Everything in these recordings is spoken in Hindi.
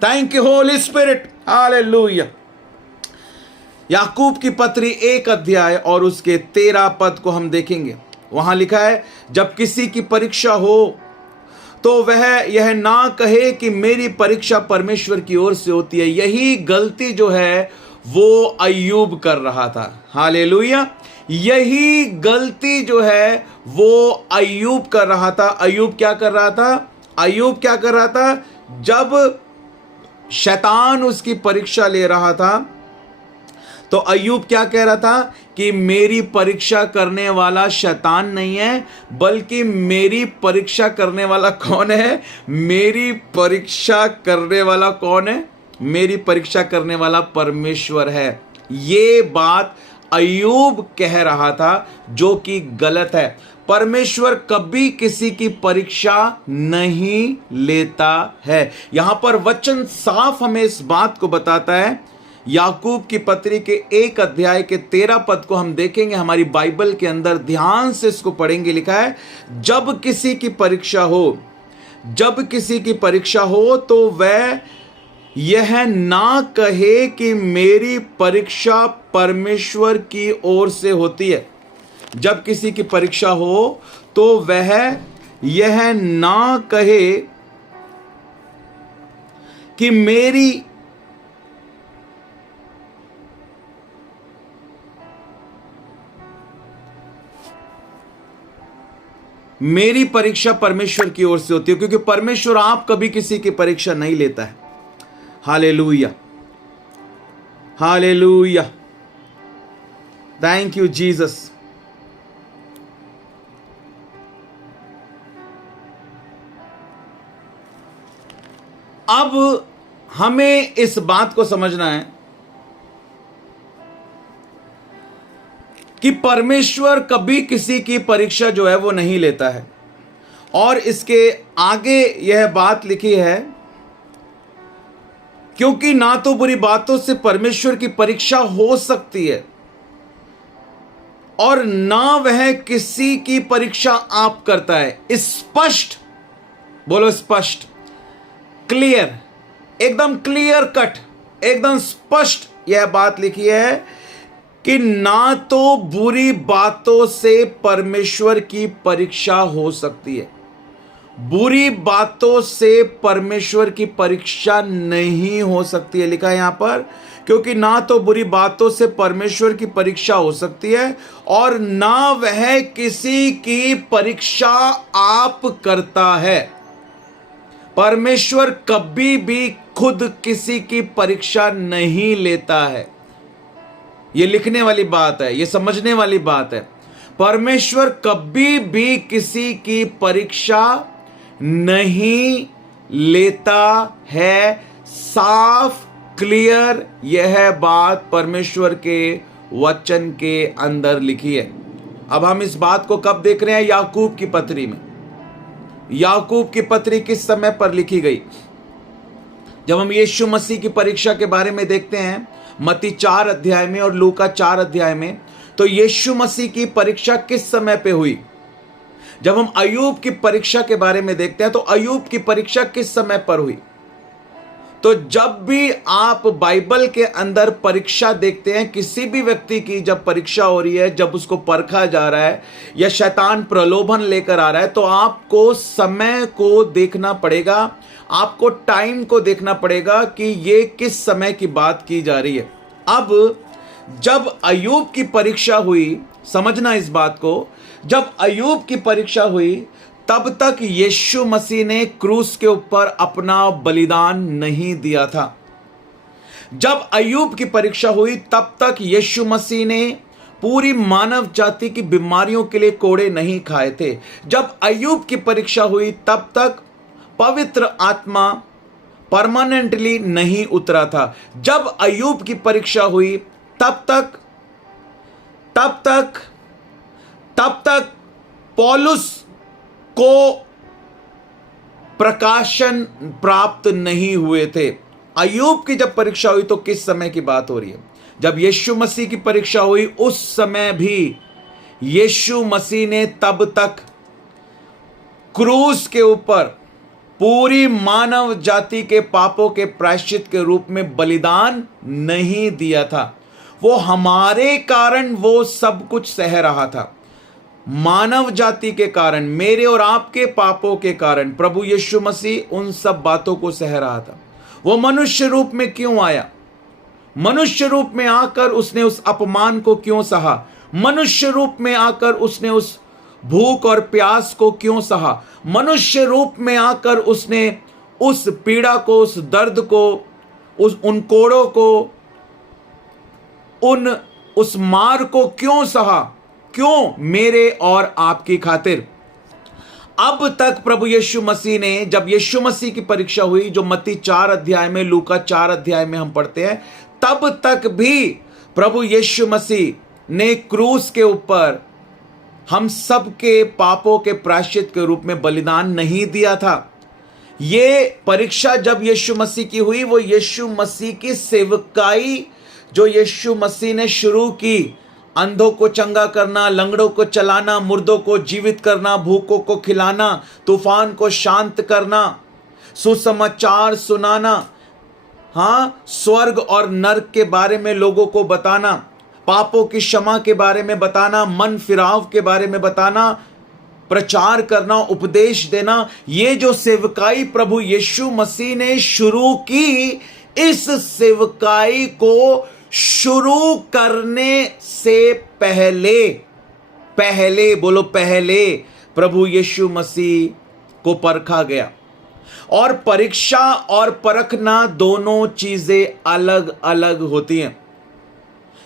Thank you holy spirit, hallelujah. Yakub की पत्री 1 अध्याय और उसके 13 पद को हम देखेंगे। वहां लिखा है, जब किसी की परीक्षा हो तो वह यह ना कहे कि मेरी परीक्षा परमेश्वर की ओर से होती है। यही गलती जो है वो अय्यूब कर रहा था। हालेलुया। यही गलती जो है वो अय्यूब कर रहा था। अय्यूब क्या कर रहा था? अय्यूब क्या कर रहा था? जब शैतान उसकी परीक्षा ले रहा था तो अय्यूब क्या कह रहा था कि मेरी परीक्षा करने वाला शैतान नहीं है, बल्कि मेरी परीक्षा करने वाला कौन है? मेरी परीक्षा करने वाला कौन है? मेरी परीक्षा करने वाला परमेश्वर है। ये बात अय्यूब कह रहा था, जो कि गलत है। परमेश्वर कभी किसी की परीक्षा नहीं लेता है। यहां पर वचन साफ हमें इस बात को बताता है। याकूब की पत्री के 1 अध्याय के 13 पद को हम देखेंगे हमारी बाइबल के अंदर, ध्यान से इसको पढ़ेंगे। लिखा है, जब किसी की परीक्षा हो, जब किसी की परीक्षा हो तो वह यह ना कहे कि मेरी परीक्षा परमेश्वर की ओर से होती है। जब किसी की परीक्षा हो तो वह यह ना कहे कि मेरी परीक्षा परमेश्वर की ओर से होती है, क्योंकि परमेश्वर आप कभी किसी की परीक्षा नहीं लेता है। Hallelujah, hallelujah, thank you Jesus. अब हमें इस बात को समझना है कि परमेश्वर कभी किसी की परीक्षा जो है वो नहीं लेता है। और इसके आगे यह बात लिखी है, क्योंकि ना तो बुरी बातों से परमेश्वर की परीक्षा हो सकती है और ना वह किसी की परीक्षा आप करता है। स्पष्ट बोलो, स्पष्ट, क्लियर, एकदम क्लियर कट, एकदम स्पष्ट यह बात लिखी है कि ना तो बुरी बातों से परमेश्वर की परीक्षा हो सकती है। बुरी बातों से परमेश्वर की परीक्षा नहीं हो सकती है। लिखा है यहां पर, क्योंकि ना तो बुरी बातों से परमेश्वर की परीक्षा हो सकती है और ना वह किसी की परीक्षा आप करता है। परमेश्वर कभी भी खुद किसी की परीक्षा नहीं लेता है। यह लिखने वाली बात है, यह समझने वाली बात है। परमेश्वर कभी भी किसी की परीक्षा नहीं लेता है। साफ क्लियर यह बात परमेश्वर के वचन के अंदर लिखी है। अब हम इस बात को कब देख रहे हैं? याकूब की पत्री में। याकूब की पत्री किस समय पर लिखी गई? जब हम यीशु मसीह की परीक्षा के बारे में देखते हैं मत्ती 4 अध्याय में और लूका 4 अध्याय में, तो यीशु मसीह की परीक्षा किस समय पे हुई? जब हम अय्यूब की परीक्षा के बारे में देखते हैं तो अय्यूब की परीक्षा किस समय पर हुई? तो जब भी आप बाइबल के अंदर परीक्षा देखते हैं, किसी भी व्यक्ति की जब परीक्षा हो रही है, जब उसको परखा जा रहा है या शैतान प्रलोभन लेकर आ रहा है, तो आपको समय को देखना पड़ेगा, आपको टाइम को देखना पड़ेगा कि ये किस समय की बात की जा रही है। अब जब अय्यूब की परीक्षा हुई, समझना इस बात को, जब अय्यूब की परीक्षा हुई तब तक यीशु मसीह ने क्रूस के ऊपर अपना बलिदान नहीं दिया था। जब अय्यूब की परीक्षा हुई तब तक यीशु मसीह ने पूरी मानव जाति की बीमारियों के लिए कोड़े नहीं खाए थे। जब अय्यूब की परीक्षा हुई तब तक पवित्र आत्मा परमानेंटली नहीं उतरा था। जब अय्यूब की परीक्षा हुई तब तक पौलुस को प्रकाशन प्राप्त नहीं हुए थे। अय्यूब की जब परीक्षा हुई तो किस समय की बात हो रही है? जब यीशु मसीह की परीक्षा हुई उस समय भी यीशु मसीह ने तब तक क्रूस के ऊपर पूरी मानव जाति के पापों के प्रायश्चित के रूप में बलिदान नहीं दिया था। वो हमारे कारण वो सब कुछ सह रहा था। मानव जाति के कारण, मेरे और आपके पापों के कारण प्रभु यीशु मसीह उन सब बातों को सह रहा था। वो मनुष्य रूप में क्यों आया? मनुष्य रूप में आकर उसने उस अपमान को क्यों सहा? मनुष्य रूप में आकर उसने उस भूख और प्यास को क्यों सहा? मनुष्य रूप में आकर उसने उस पीड़ा को, उस दर्द को, उन कोड़ों को, उस मार को क्यों सहा? क्यों? मेरे और आपकी खातिर। अब तक प्रभु यीशु मसीह ने, जब यीशु मसीह की परीक्षा हुई, जो मत्ती 4 अध्याय में, लूका 4 अध्याय में हम पढ़ते हैं, तब तक भी प्रभु यीशु मसीह ने क्रूस के ऊपर हम सबके पापों के प्रायश्चित के रूप में बलिदान नहीं दिया था। ये परीक्षा जब यीशु मसीह की हुई, वो यीशु मसीह की सेवकाई जो यीशु मसीह ने शुरू की, अंधों को चंगा करना, लंगड़ों को चलाना, मुर्दों को जीवित करना, भूखों को खिलाना, तूफान को शांत करना, सुसमाचार सुनाना, हाँ, स्वर्ग और नरक के बारे में लोगों को बताना, पापों की क्षमा के बारे में बताना, मन फिराव के बारे में बताना, प्रचार करना, उपदेश देना, ये जो सेवकाई प्रभु यीशु मसीह ने शुरू की, इस सेवकाई को शुरू करने से पहले बोलो पहले प्रभु यीशु मसीह को परखा गया। और परीक्षा और परखना दोनों चीजें अलग अलग होती हैं।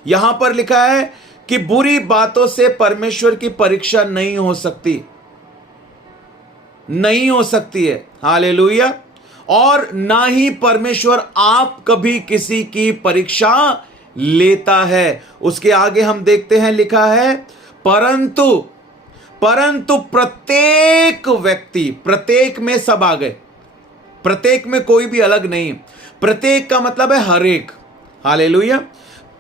यहां पर लिखा है कि बुरी बातों से परमेश्वर की परीक्षा नहीं हो सकती, नहीं हो सकती है। हालेलुया। और ना ही परमेश्वर आप कभी किसी की परीक्षा लेता है। उसके आगे हम देखते हैं, लिखा है परंतु प्रत्येक व्यक्ति, प्रत्येक में सब आ गए, प्रत्येक में कोई भी अलग नहीं। प्रत्येक का मतलब है हर एक। हालेलुया।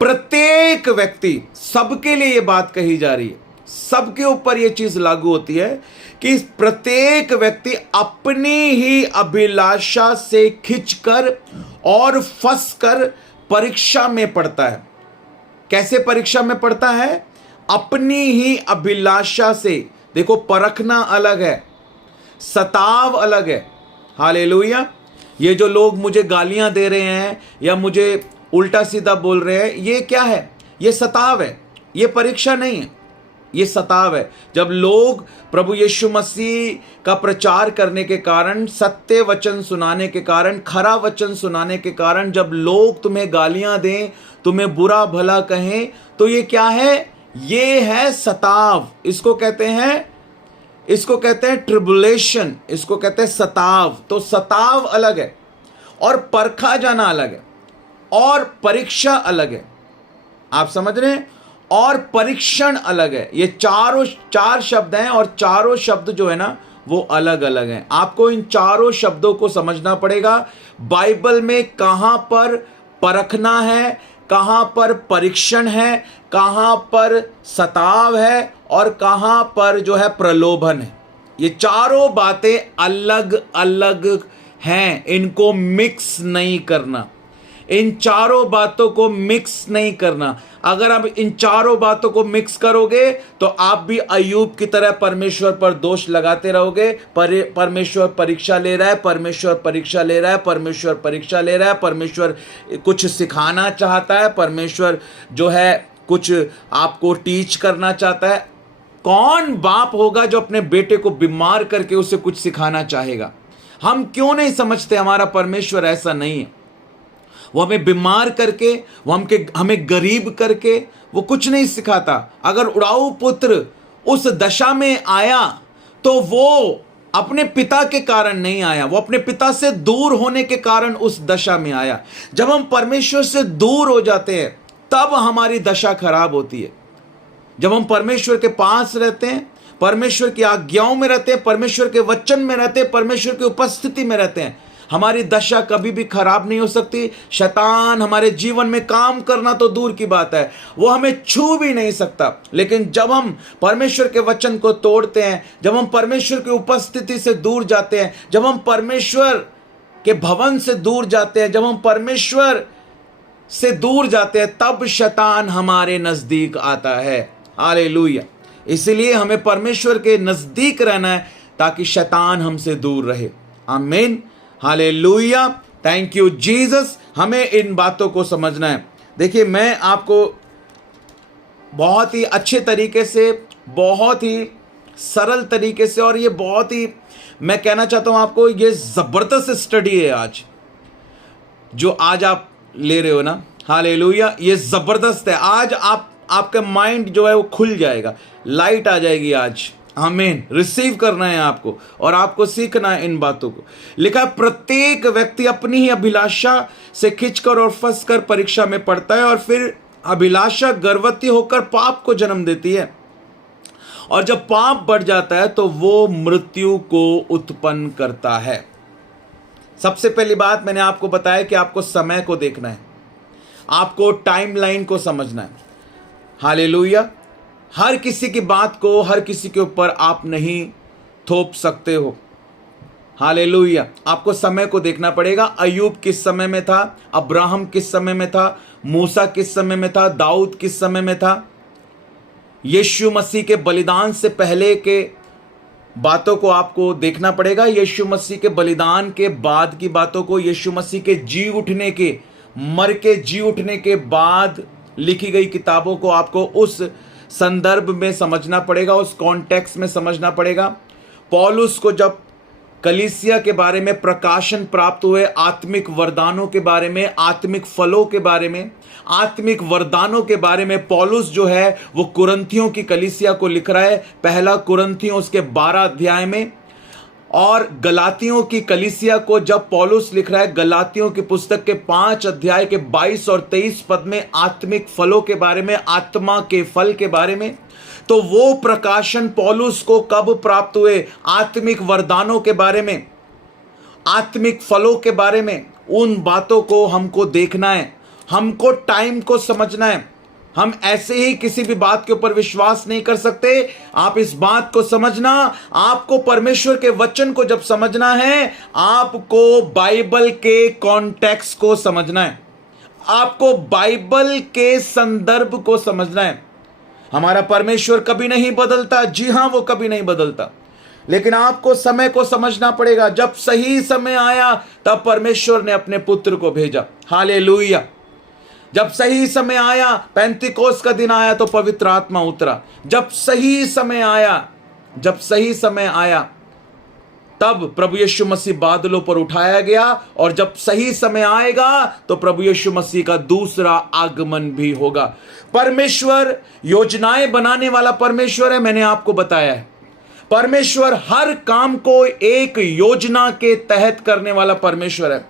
प्रत्येक व्यक्ति, सबके लिए यह बात कही जा रही है, सबके ऊपर यह चीज लागू होती है कि प्रत्येक व्यक्ति अपनी ही अभिलाषा से खिंचकर और फंसकर परीक्षा में पड़ता है। कैसे परीक्षा में पड़ता है? अपनी ही अभिलाषा से। देखो, परखना अलग है, सताव अलग है। हालेलुया। ये जो लोग मुझे गालियां दे रहे हैं या मुझे उल्टा सीधा बोल रहे हैं, ये क्या है? ये सताव है, ये परीक्षा नहीं है, ये सताव है। जब लोग प्रभु यीशु मसीह का प्रचार करने के कारण, सत्य वचन सुनाने के कारण, खरा वचन सुनाने के कारण, जब लोग तुम्हें गालियां दें, तुम्हें बुरा भला कहें, तो ये क्या है? ये है सताव। इसको कहते हैं ट्रिबुलेशन, इसको कहते हैं सताव। तो सताव अलग है और परखा जाना अलग है और परीक्षा अलग है। आप समझ रहे हैं? और परीक्षण अलग है। ये चार शब्द हैं और चारों शब्द जो है ना, वो अलग अलग हैं। आपको इन चारों शब्दों को समझना पड़ेगा। बाइबल में कहां पर परखना है, कहां पर परीक्षण है, कहां पर सताव है और कहां पर जो है प्रलोभन है। ये चारों बातें अलग अलग हैं, इनको मिक्स नहीं करना, इन चारों बातों को मिक्स नहीं करना। अगर आप इन चारों बातों को मिक्स करोगे तो आप भी अय्यूब की तरह परमेश्वर पर दोष लगाते रहोगे। परमेश्वर परीक्षा ले रहा है, परमेश्वर परीक्षा ले रहा है, परमेश्वर परीक्षा ले रहा है, परमेश्वर कुछ सिखाना चाहता है, परमेश्वर जो है कुछ आपको टीच करना चाहता है। कौन बाप होगा जो अपने बेटे को बीमार करके उसे कुछ सिखाना चाहेगा? हम क्यों नहीं समझते हमारा परमेश्वर ऐसा नहीं है। वो हमें बीमार करके, वो हमें गरीब करके वो कुछ नहीं सिखाता। अगर उड़ाऊ पुत्र उस दशा में आया तो वो अपने पिता के कारण नहीं आया, वो अपने पिता से दूर होने के कारण उस दशा में आया। जब हम परमेश्वर से दूर हो जाते हैं तब हमारी दशा खराब होती है। जब हम परमेश्वर के पास रहते हैं, परमेश्वर की आज्ञाओं में रहते हैं, परमेश्वर के वचन में रहते हैं, परमेश्वर की उपस्थिति में रहते हैं, हमारी दशा कभी भी खराब नहीं हो सकती। शैतान हमारे जीवन में काम करना तो दूर की बात है, वो हमें छू भी नहीं सकता। लेकिन जब हम परमेश्वर के वचन को तोड़ते हैं, जब हम परमेश्वर की उपस्थिति से दूर जाते हैं, जब हम परमेश्वर के भवन से दूर जाते हैं, जब हम परमेश्वर से दूर जाते हैं, तब शैतान हमारे नजदीक आता है। हालेलुया। इसलिए हमें परमेश्वर के नजदीक रहना है ताकि शैतान हमसे दूर रहे। आमीन। हालेलुया। Thank you Jesus. हमें इन बातों को समझना है। देखिए, मैं आपको बहुत ही अच्छे तरीके से, बहुत ही सरल तरीके से, और ये बहुत ही, मैं कहना चाहता हूं आपको, ये जबरदस्त स्टडी है आज जो आज आप ले रहे हो ना। हालेलुया। ये जबरदस्त है। आज आपका माइंड जो है वो खुल जाएगा, लाइट आ जाएगी आज। आमीन। रिसीव करना है आपको और आपको सीखना है इन बातों को। लिखा, प्रत्येक व्यक्ति अपनी ही अभिलाषा से खिंचकर और फंसकर परीक्षा में पड़ता है, और फिर अभिलाषा गर्भवती होकर पाप को जन्म देती है, और जब पाप बढ़ जाता है तो वो मृत्यु को उत्पन्न करता है। सबसे पहली बात मैंने आपको बताया कि आपको समय को देखना है, आपको टाइमलाइन को समझना है। हालेलुया। हर किसी की बात को हर किसी के ऊपर आप नहीं थोप सकते हो। हालेलुया। आपको समय को देखना पड़ेगा। अय्यूब किस समय में था, अब्राहम किस समय में था, मूसा किस समय में था, दाऊद किस समय में था। यीशु मसीह के बलिदान से पहले के बातों को आपको देखना पड़ेगा, यीशु मसीह के बलिदान के बाद की बातों को, यीशु मसीह के जी उठने के, मर के जी उठने के बाद लिखी गई किताबों को आपको उस संदर्भ में समझना पड़ेगा, उस कॉन्टेक्स्ट में समझना पड़ेगा। पौलुस को जब कलीसिया के बारे में प्रकाशन प्राप्त हुए, आत्मिक वरदानों के बारे में, आत्मिक फलों के बारे में, आत्मिक वरदानों के बारे में पौलुस जो है वो कुरिन्थियों की कलीसिया को लिख रहा है। पहला कुरिन्थियों उसके 12 अध्याय में, और गलातियों की कलीसिया को जब पौलुस लिख रहा है, गलातियों की पुस्तक के 5 अध्याय के 22 और 23 पद में आत्मिक फलों के बारे में, आत्मा के फल के बारे में। तो वो प्रकाशन पौलुस को कब प्राप्त हुए? आत्मिक वरदानों के बारे में, आत्मिक फलों के बारे में। उन बातों को हमको देखना है, हमको टाइम को समझना है। हम ऐसे ही किसी भी बात के ऊपर विश्वास नहीं कर सकते। आप इस बात को समझना, आपको परमेश्वर के वचन को जब समझना है, आपको बाइबल के कॉन्टेक्स्ट को समझना है, आपको बाइबल के संदर्भ को समझना है। हमारा परमेश्वर कभी नहीं बदलता। जी हां, वो कभी नहीं बदलता, लेकिन आपको समय को समझना पड़ेगा। जब सही समय आया तब परमेश्वर ने अपने पुत्र को भेजा। हालेलुया। जब सही समय आया, पेंतिकोस का दिन आया तो पवित्र आत्मा उतरा। जब सही समय आया, जब सही समय आया तब प्रभु यीशु मसीह बादलों पर उठाया गया, और जब सही समय आएगा तो प्रभु यीशु मसीह का दूसरा आगमन भी होगा। परमेश्वर योजनाएं बनाने वाला परमेश्वर है। मैंने आपको बताया है, परमेश्वर हर काम को एक योजना के तहत करने वाला परमेश्वर है।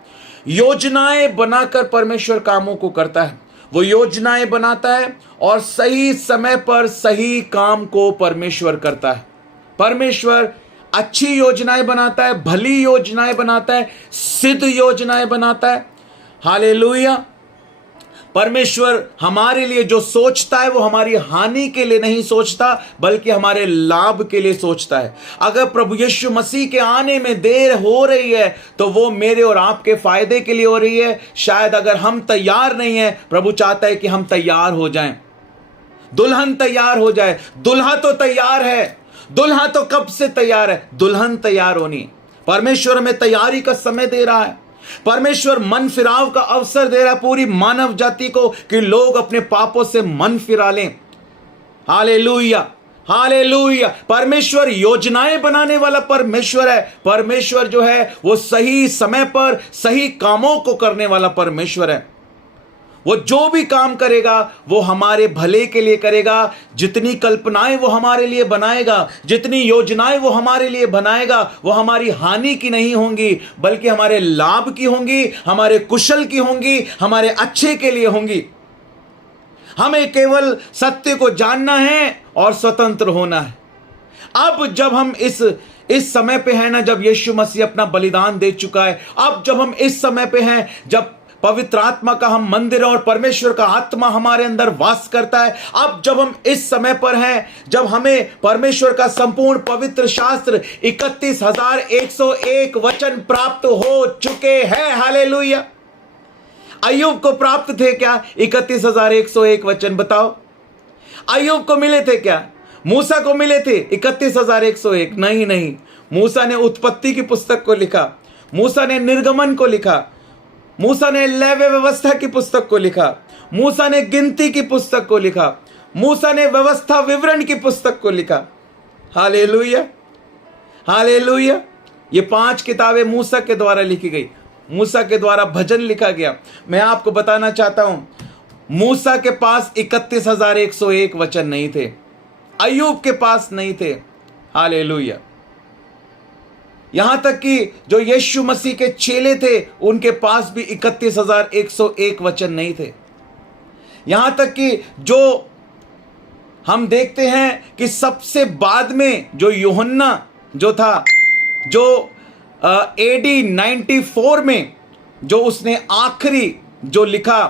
योजनाएं बनाकर परमेश्वर कामों को करता है। वो योजनाएं बनाता है और सही समय पर सही काम को परमेश्वर करता है। परमेश्वर अच्छी योजनाएं बनाता है, भली योजनाएं बनाता है, सिद्ध योजनाएं बनाता है। हालेलुया। परमेश्वर हमारे लिए जो सोचता है वो हमारी हानि के लिए नहीं सोचता, बल्कि हमारे लाभ के लिए सोचता है। अगर प्रभु यीशु मसीह के आने में देर हो रही है तो वो मेरे और आपके फायदे के लिए हो रही है। शायद अगर हम तैयार नहीं है, प्रभु चाहता है कि हम तैयार हो जाएं, दुल्हन तैयार हो जाए। दुल्हा तो तैयार है, दुल्हा तो कब से तैयार है, दुल्हन तैयार होनी। परमेश्वर हमें तैयारी का समय दे रहा है। परमेश्वर मन फिराव का अवसर दे रहा है पूरी मानव जाति को, कि लोग अपने पापों से मन फिरा लें। Hallelujah, hallelujah. परमेश्वर योजनाएं बनाने वाला परमेश्वर है। परमेश्वर जो है वो सही समय पर सही कामों को करने वाला परमेश्वर है। वो जो भी काम करेगा वो हमारे भले के लिए करेगा। जितनी कल्पनाएं वो हमारे लिए बनाएगा, जितनी योजनाएं वो हमारे लिए बनाएगा, वो हमारी हानि की नहीं होंगी, बल्कि हमारे लाभ की होंगी, हमारे कुशल की होंगी, हमारे अच्छे के लिए होंगी। हमें केवल सत्य को जानना है और स्वतंत्र होना है। अब जब हम इस समय पे है ना जब यीशु मसीह अपना बलिदान दे चुका है। अब जब हम इस समय पे हैं जब पवित्र आत्मा का हम मंदिर और परमेश्वर का आत्मा हमारे अंदर वास करता है, अब जब हम इस समय पर हैं जब हमें परमेश्वर का संपूर्ण पवित्र शास्त्र 31,101 वचन प्राप्त हो चुके हैं। हालेलुया। अय्यूब को प्राप्त थे क्या 31,101 वचन? बताओ, अय्यूब को मिले थे क्या? मूसा को मिले थे 31,101? नहीं। मूसा ने उत्पत्ति की पुस्तक को लिखा, मूसा ने निर्गमन को लिखा, मूसा ने लेवी व्यवस्था की पुस्तक को लिखा, मूसा ने गिनती की पुस्तक को लिखा, मूसा ने व्यवस्था विवरण की पुस्तक को लिखा। Hallelujah, hallelujah. ये 5 किताबें मूसा के द्वारा लिखी गई, मूसा के द्वारा भजन लिखा गया। मैं आपको बताना चाहता हूं, मूसा के पास 31,101 वचन नहीं थे, अय्यूब के पास नहीं थे। हालेलुया। यहां तक कि जो यीशु मसीह के चेले थे उनके पास भी 31,101 वचन नहीं थे। यहां तक कि जो हम देखते हैं कि सबसे बाद में जो यूहन्ना जो था, जो AD 94 में जो उसने आखिरी जो लिखा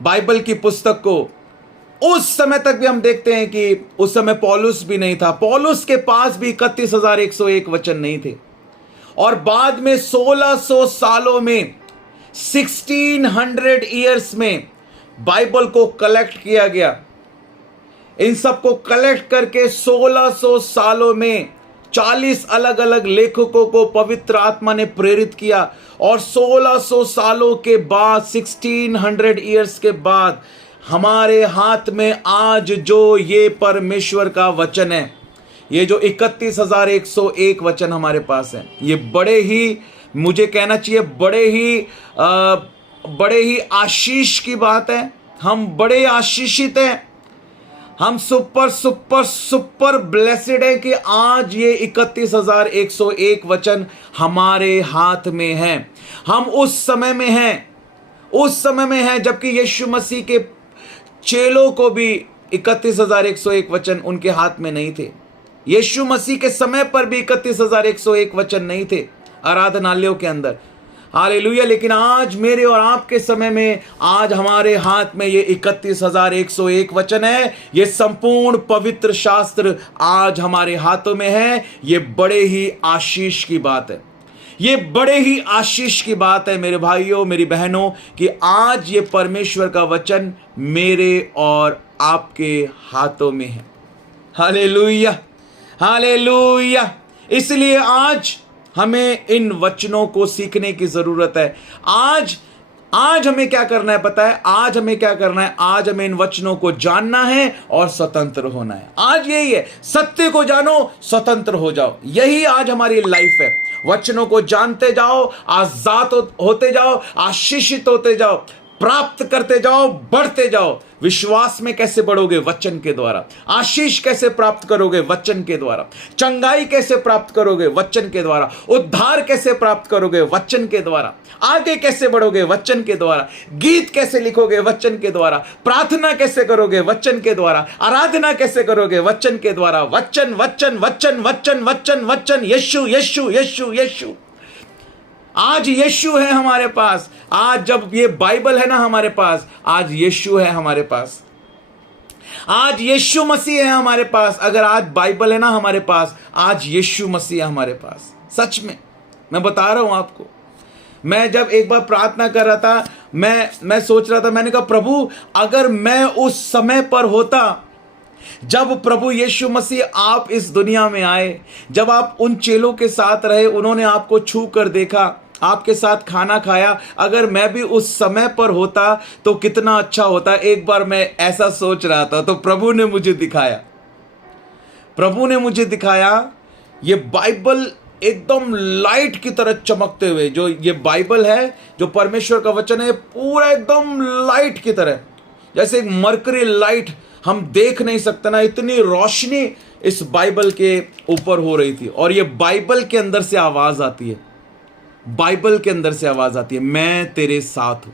बाइबल की पुस्तक को, उस समय तक भी हम देखते हैं कि उस समय पौलुस भी नहीं था, पौलुस के पास भी 31,101 वचन नहीं थे। और बाद में 1600 सालों में 1600 ईयर्स में बाइबल को कलेक्ट किया गया। इन सब को कलेक्ट करके 1600 सालों में 40 अलग अलग लेखकों को पवित्र आत्मा ने प्रेरित किया। और 1600 सालों के बाद, 1600 ईयर्स के बाद हमारे हाथ में आज जो ये परमेश्वर का वचन है, ये जो 31,101 वचन हमारे पास है, ये बड़े ही, मुझे कहना चाहिए बड़े ही आशीष की बात है। हम बड़े आशीषित हैं, हम सुपर ब्लेसिड है कि आज ये 31,101 वचन हमारे हाथ में है। हम उस समय में हैं जबकि यीशु मसीह के चेलों को भी 31,101 वचन उनके हाथ में नहीं थे। यीशु मसीह के समय पर भी 31,101 वचन नहीं थे आराधनालयों के अंदर। हालेलुया। लेकिन आज मेरे और आपके समय में, आज हमारे हाथ में ये 31,101 वचन है। ये संपूर्ण पवित्र शास्त्र आज हमारे हाथों में है। ये बड़े ही आशीष की बात है, ये बड़े ही आशीष की बात है मेरे भाइयों, मेरी बहनों, कि आज ये परमेश्वर का वचन मेरे और आपके हाथों में है। Hallelujah, hallelujah. इसलिए आज हमें इन वचनों को सीखने की जरूरत है। आज हमें क्या करना है पता है? आज हमें क्या करना है? आज हमें इन वचनों को जानना है और स्वतंत्र होना है। आज यही है, सत्य को जानो, स्वतंत्र हो जाओ। यही आज हमारी लाइफ है। वचनों को जानते जाओ, आजाद होते जाओ, आशीषित होते जाओ, प्राप्त करते जाओ, बढ़ते जाओ। विश्वास में कैसे बढ़ोगे? वचन के द्वारा। आशीष कैसे प्राप्त करोगे? वचन के द्वारा। चंगाई कैसे प्राप्त करोगे? वचन के द्वारा। उद्धार कैसे प्राप्त करोगे? वचन के द्वारा। आगे कैसे बढ़ोगे? वचन के द्वारा। गीत कैसे लिखोगे? वचन के द्वारा। प्रार्थना कैसे करोगे? वचन के द्वारा। आराधना कैसे करोगे? वचन के द्वारा। वचन वचन वचन वचन वचन वचन, यीशु यीशु यीशु यीशु। आज यीशु है हमारे पास। आज जब ये बाइबल है ना हमारे पास, आज यीशु है हमारे पास, आज यीशु मसीह है हमारे पास। अगर आज बाइबल है ना हमारे पास, आज यीशु मसीह है हमारे पास। सच में मैं बता रहा हूं आपको। मैं जब एक बार प्रार्थना कर रहा था, मैं सोच रहा था, मैंने कहा प्रभु, अगर मैं उस समय पर होता जब प्रभु यीशु मसीह आप इस दुनिया में आए, जब आप उन चेलों के साथ रहे, उन्होंने आपको छू कर देखा, आपके साथ खाना खाया, अगर मैं भी उस समय पर होता तो कितना अच्छा होता। एक बार मैं ऐसा सोच रहा था तो प्रभु ने मुझे दिखाया ये बाइबल एकदम लाइट की तरह चमकते हुए। जो ये बाइबल है, जो परमेश्वर का वचन है, पूरा एकदम लाइट की तरह, जैसे एक मरकरी लाइट हम देख नहीं सकते ना, इतनी रोशनी इस बाइबल के ऊपर हो रही थी। और ये बाइबल के अंदर से आवाज आती है, बाइबल के अंदर से आवाज आती है, मैं तेरे साथ हूं।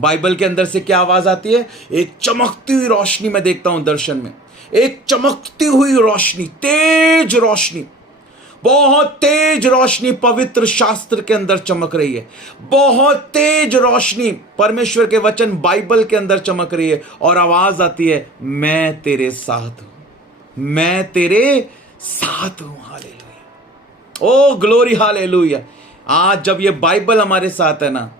बाइबल के अंदर से क्या आवाज आती है? एक चमकती हुई रोशनी मैं देखता हूं दर्शन में, एक चमकती हुई रोशनी, तेज रोशनी, बहुत तेज रोशनी पवित्र शास्त्र के अंदर चमक रही है। बहुत तेज रोशनी परमेश्वर के वचन बाइबल के अंदर चमक रही है और आवाज आती है, मैं तेरे साथ हूं, मैं तेरे साथ हूं। Hallelujah, oh glory, hallelujah. आज जब ये बाइबल हमारे साथ है ना,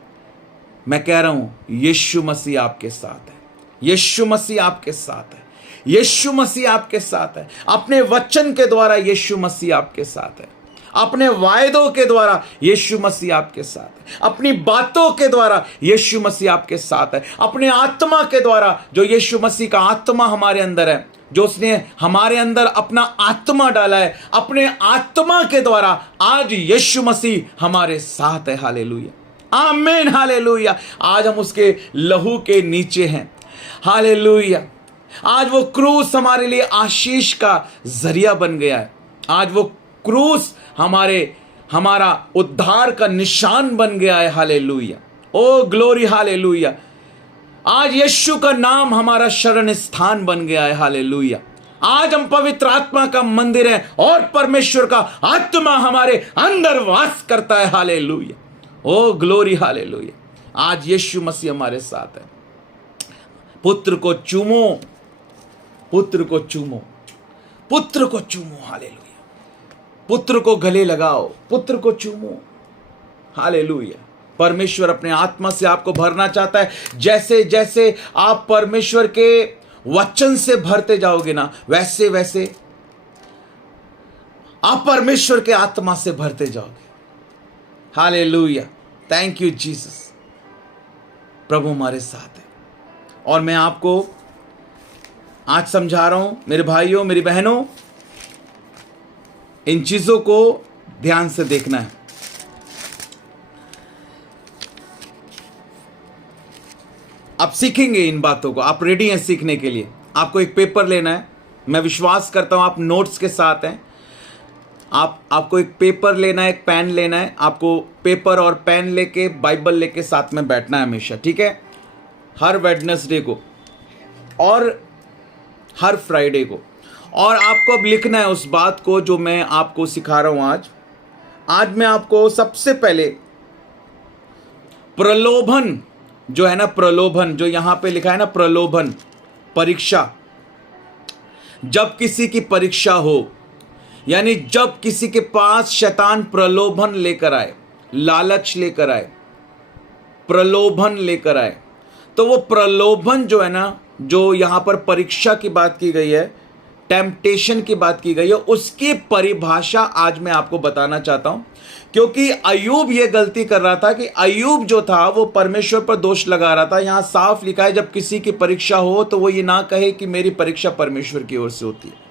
मैं कह रहा हूं यीशु मसीह आपके साथ है, यीशु मसीह आपके साथ है, यीशु मसीह आपके साथ है। अपने वचन के द्वारा यीशु मसीह आपके साथ है, अपने वायदों के द्वारा यीशु मसीह आपके साथ है, अपनी बातों के द्वारा यीशु मसीह आपके साथ है, अपने आत्मा के द्वारा, जो यीशु मसीह का आत्मा हमारे अंदर है, जो उसने हमारे अंदर अपना आत्मा डाला है, अपने आत्मा के द्वारा आज यीशु मसीह हमारे साथ है। हालेलुया, आमीन, हालेलुया। आज हम उसके लहू के नीचे हैं। हालेलुया। आज वो क्रूस हमारे लिए आशीष का जरिया बन गया है। आज वो क्रूस हमारा उद्धार का निशान बन गया है। Hallelujah, oh glory, hallelujah. आज यीशु का नाम हमारा शरण स्थान बन गया है। हालेलुया। आज हम पवित्र आत्मा का मंदिर है और परमेश्वर का आत्मा हमारे अंदर वास करता है। Hallelujah, oh glory, hallelujah. आज यीशु मसीह हमारे साथ है। पुत्र को चूमो, पुत्र को चूमो, पुत्र को चूमो। हालेलुया। पुत्र को गले लगाओ, पुत्र को चूमो। हालेलुया। परमेश्वर अपने आत्मा से आपको भरना चाहता है। जैसे जैसे आप परमेश्वर के वचन से भरते जाओगे ना, वैसे वैसे आप परमेश्वर के आत्मा से भरते जाओगे। Hallelujah, thank you Jesus. प्रभु हमारे साथ है और मैं आपको आज समझा रहा हूं, मेरे भाइयों, मेरी बहनों, इन चीजों को ध्यान से देखना है। आप सीखेंगे इन बातों को, आप रेडी हैं सीखने के लिए। आपको एक पेपर लेना है, मैं विश्वास करता हूं आप नोट्स के साथ हैं। आपको एक पेपर लेना है, एक पेन लेना है। आपको पेपर और पेन लेके, बाइबल लेके साथ में बैठना है हमेशा, ठीक है? हर वेडनेसडे को और हर फ्राइडे को। और आपको अब लिखना है उस बात को जो मैं आपको सिखा रहा हूं आज मैं आपको सबसे पहले प्रलोभन जो है ना, प्रलोभन जो यहां पे लिखा है ना, प्रलोभन, परीक्षा। जब किसी की परीक्षा हो, यानी जब किसी के पास शैतान प्रलोभन लेकर आए, लालच लेकर आए, प्रलोभन लेकर आए, तो वो प्रलोभन जो है ना, जो यहां पर परीक्षा की बात की गई है, टेम्पटेशन की बात की गई है, उसकी परिभाषा आज मैं आपको बताना चाहता हूं। क्योंकि अय्यूब ये गलती कर रहा था कि अय्यूब जो था वो परमेश्वर पर दोष लगा रहा था। यहां साफ लिखा है, जब किसी की परीक्षा हो तो वो ये ना कहे कि मेरी परीक्षा परमेश्वर की ओर से होती है।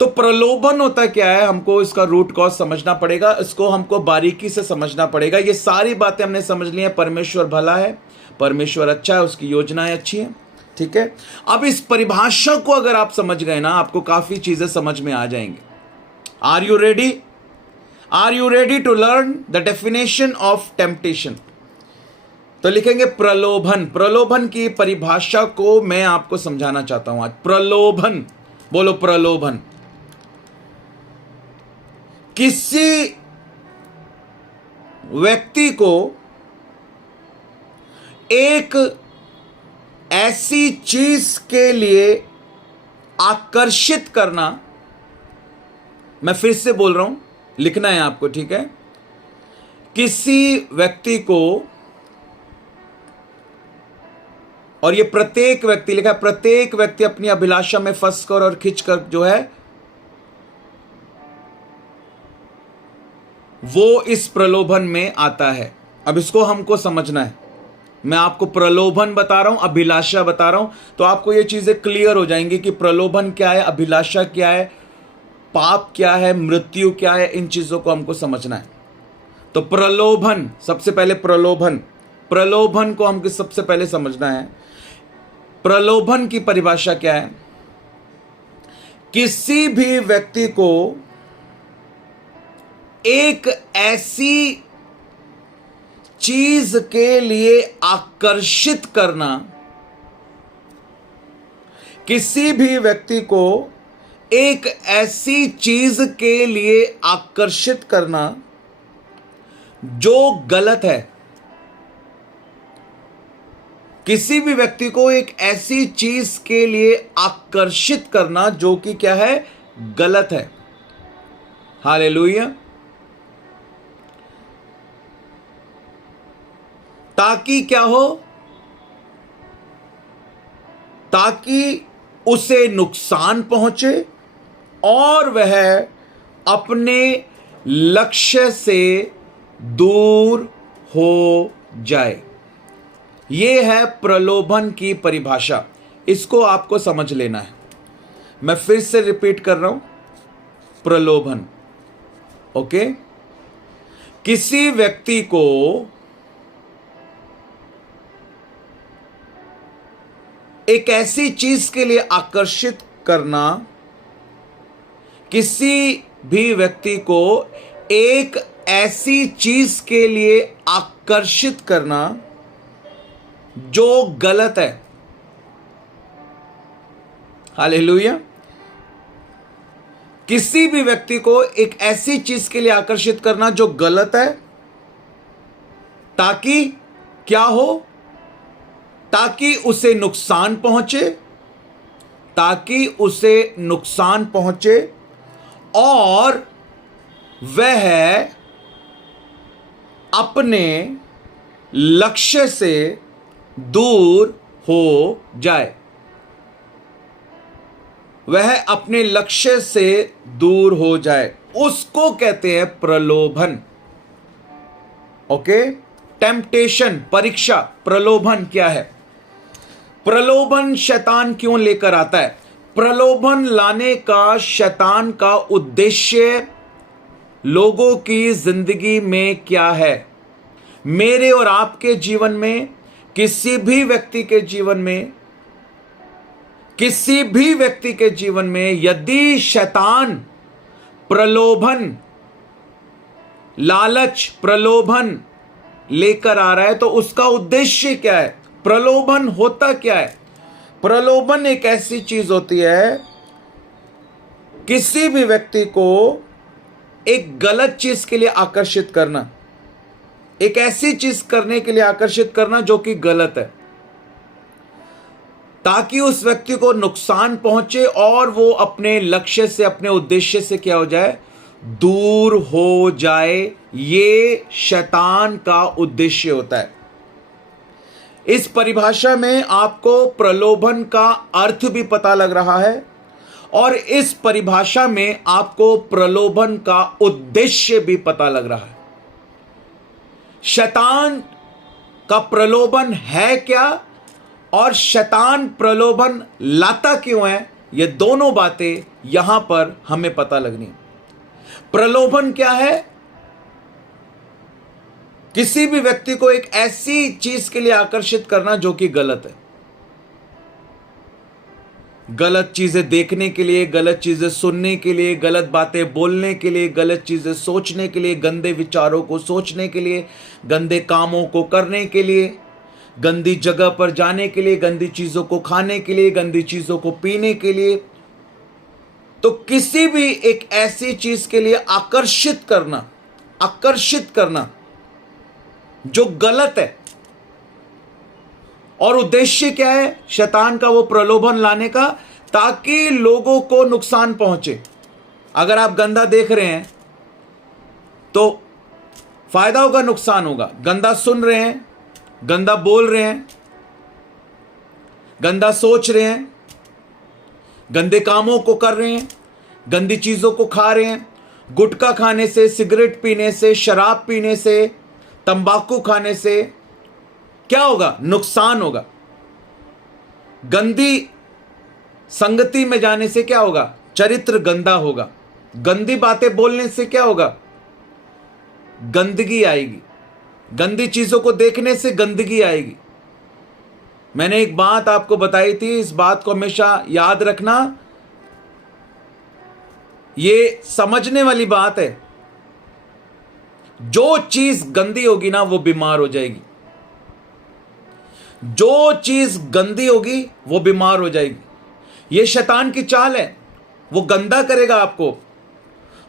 तो प्रलोभन होता क्या है, हमको इसका रूट कॉज समझना पड़ेगा, इसको हमको बारीकी से समझना पड़ेगा। ये सारी बातें हमने समझ ली हैं। परमेश्वर भला है, परमेश्वर अच्छा है, उसकी योजनाएं अच्छी हैं, ठीक है? अब इस परिभाषा को अगर आप समझ गए ना, आपको काफी चीजें समझ में आ जाएंगे। Are you ready? Are you ready to learn the definition of temptation? तो लिखेंगे प्रलोभन। प्रलोभन की परिभाषा को मैं आपको समझाना चाहता हूं आज। प्रलोभन, बोलो प्रलोभन। किसी व्यक्ति को एक ऐसी चीज के लिए आकर्षित करना, मैं फिर से बोल रहा हूं, लिखना है आपको, ठीक है? किसी व्यक्ति को, और ये प्रत्येक व्यक्ति लिखा है, प्रत्येक व्यक्ति अपनी अभिलाषा में फंसकर और खिंचकर जो है वो इस प्रलोभन में आता है। अब इसको हमको समझना है। मैं आपको प्रलोभन बता रहा हूं, अभिलाषा बता रहा हूं, तो आपको ये चीजें क्लियर हो जाएंगी कि प्रलोभन क्या है, अभिलाषा क्या है, पाप क्या है, मृत्यु क्या है। इन चीजों को हमको समझना है। तो प्रलोभन, सबसे पहले प्रलोभन को हमको सबसे पहले समझना है। प्रलोभन की परिभाषा क्या है? किसी भी व्यक्ति को एक ऐसी चीज के लिए आकर्षित करना, किसी भी व्यक्ति को एक ऐसी चीज के लिए आकर्षित करना जो गलत है, किसी भी व्यक्ति को एक ऐसी चीज के लिए आकर्षित करना जो कि क्या है, गलत है। हालेलुया। ताकि क्या हो, ताकि उसे नुकसान पहुंचे और वह अपने लक्ष्य से दूर हो जाए। यह है प्रलोभन की परिभाषा, इसको आपको समझ लेना है। मैं फिर से रिपीट कर रहा हूं, प्रलोभन। ओके, किसी व्यक्ति को एक ऐसी चीज के लिए आकर्षित करना, किसी भी व्यक्ति को एक ऐसी चीज के लिए आकर्षित करना जो गलत है। हालेलुया। किसी भी व्यक्ति को एक ऐसी चीज के लिए आकर्षित करना जो गलत है, ताकि क्या हो, ताकि उसे नुकसान पहुंचे, ताकि उसे नुकसान पहुंचे और वह अपने लक्ष्य से दूर हो जाए, वह अपने लक्ष्य से दूर हो जाए, उसको कहते हैं प्रलोभन। ओके, टेम्पटेशन, परीक्षा। प्रलोभन क्या है? प्रलोभन शैतान क्यों लेकर आता है? प्रलोभन लाने का शैतान का उद्देश्य लोगों की जिंदगी में क्या है? मेरे और आपके जीवन में, किसी भी व्यक्ति के जीवन में, किसी भी व्यक्ति के जीवन में यदि शैतान प्रलोभन, लालच, प्रलोभन लेकर आ रहा है तो उसका उद्देश्य क्या है? प्रलोभन होता क्या है? प्रलोभन एक ऐसी चीज होती है, किसी भी व्यक्ति को एक गलत चीज के लिए आकर्षित करना, एक ऐसी चीज करने के लिए आकर्षित करना जो कि गलत है, ताकि उस व्यक्ति को नुकसान पहुंचे और वो अपने लक्ष्य से, अपने उद्देश्य से क्या हो जाए? दूर हो जाए। ये शैतान का उद्देश्य होता है। इस परिभाषा में आपको प्रलोभन का अर्थ भी पता लग रहा है और इस परिभाषा में आपको प्रलोभन का उद्देश्य भी पता लग रहा है। शैतान का प्रलोभन है क्या और शैतान प्रलोभन लाता क्यों है, ये दोनों बातें यहां पर हमें पता लगनी है। प्रलोभन क्या है? किसी भी व्यक्ति को एक ऐसी चीज के लिए आकर्षित करना जो कि गलत है। गलत चीजें देखने के लिए, गलत चीजें सुनने के लिए, गलत बातें बोलने के लिए, गलत चीजें सोचने के लिए, गंदे विचारों को सोचने के लिए, गंदे कामों को करने के लिए, गंदी जगह पर जाने के लिए, गंदी चीजों को खाने के लिए, गंदी चीजों को पीने के लिए। तो किसी भी एक ऐसी चीज के लिए आकर्षित करना जो गलत है। और उद्देश्य क्या है शैतान का? वो प्रलोभन लाने का, ताकि लोगों को नुकसान पहुंचे। अगर आप गंदा देख रहे हैं तो फायदा होगा, नुकसान होगा। गंदा सुन रहे हैं, गंदा बोल रहे हैं, गंदा सोच रहे हैं, गंदे कामों को कर रहे हैं, गंदी चीजों को खा रहे हैं, गुटखा खाने से, सिगरेट पीने से, शराब पीने से, तंबाकू खाने से क्या होगा? नुकसान होगा। गंदी संगति में जाने से क्या होगा? चरित्र गंदा होगा। गंदी बातें बोलने से क्या होगा? गंदगी आएगी। गंदी चीजों को देखने से गंदगी आएगी। मैंने एक बात आपको बताई थी, इस बात को हमेशा याद रखना, ये समझने वाली बात है। जो चीज गंदी होगी ना वो बीमार हो जाएगी। जो चीज गंदी होगी वो बीमार हो जाएगी। ये शैतान की चाल है। वो गंदा करेगा आपको,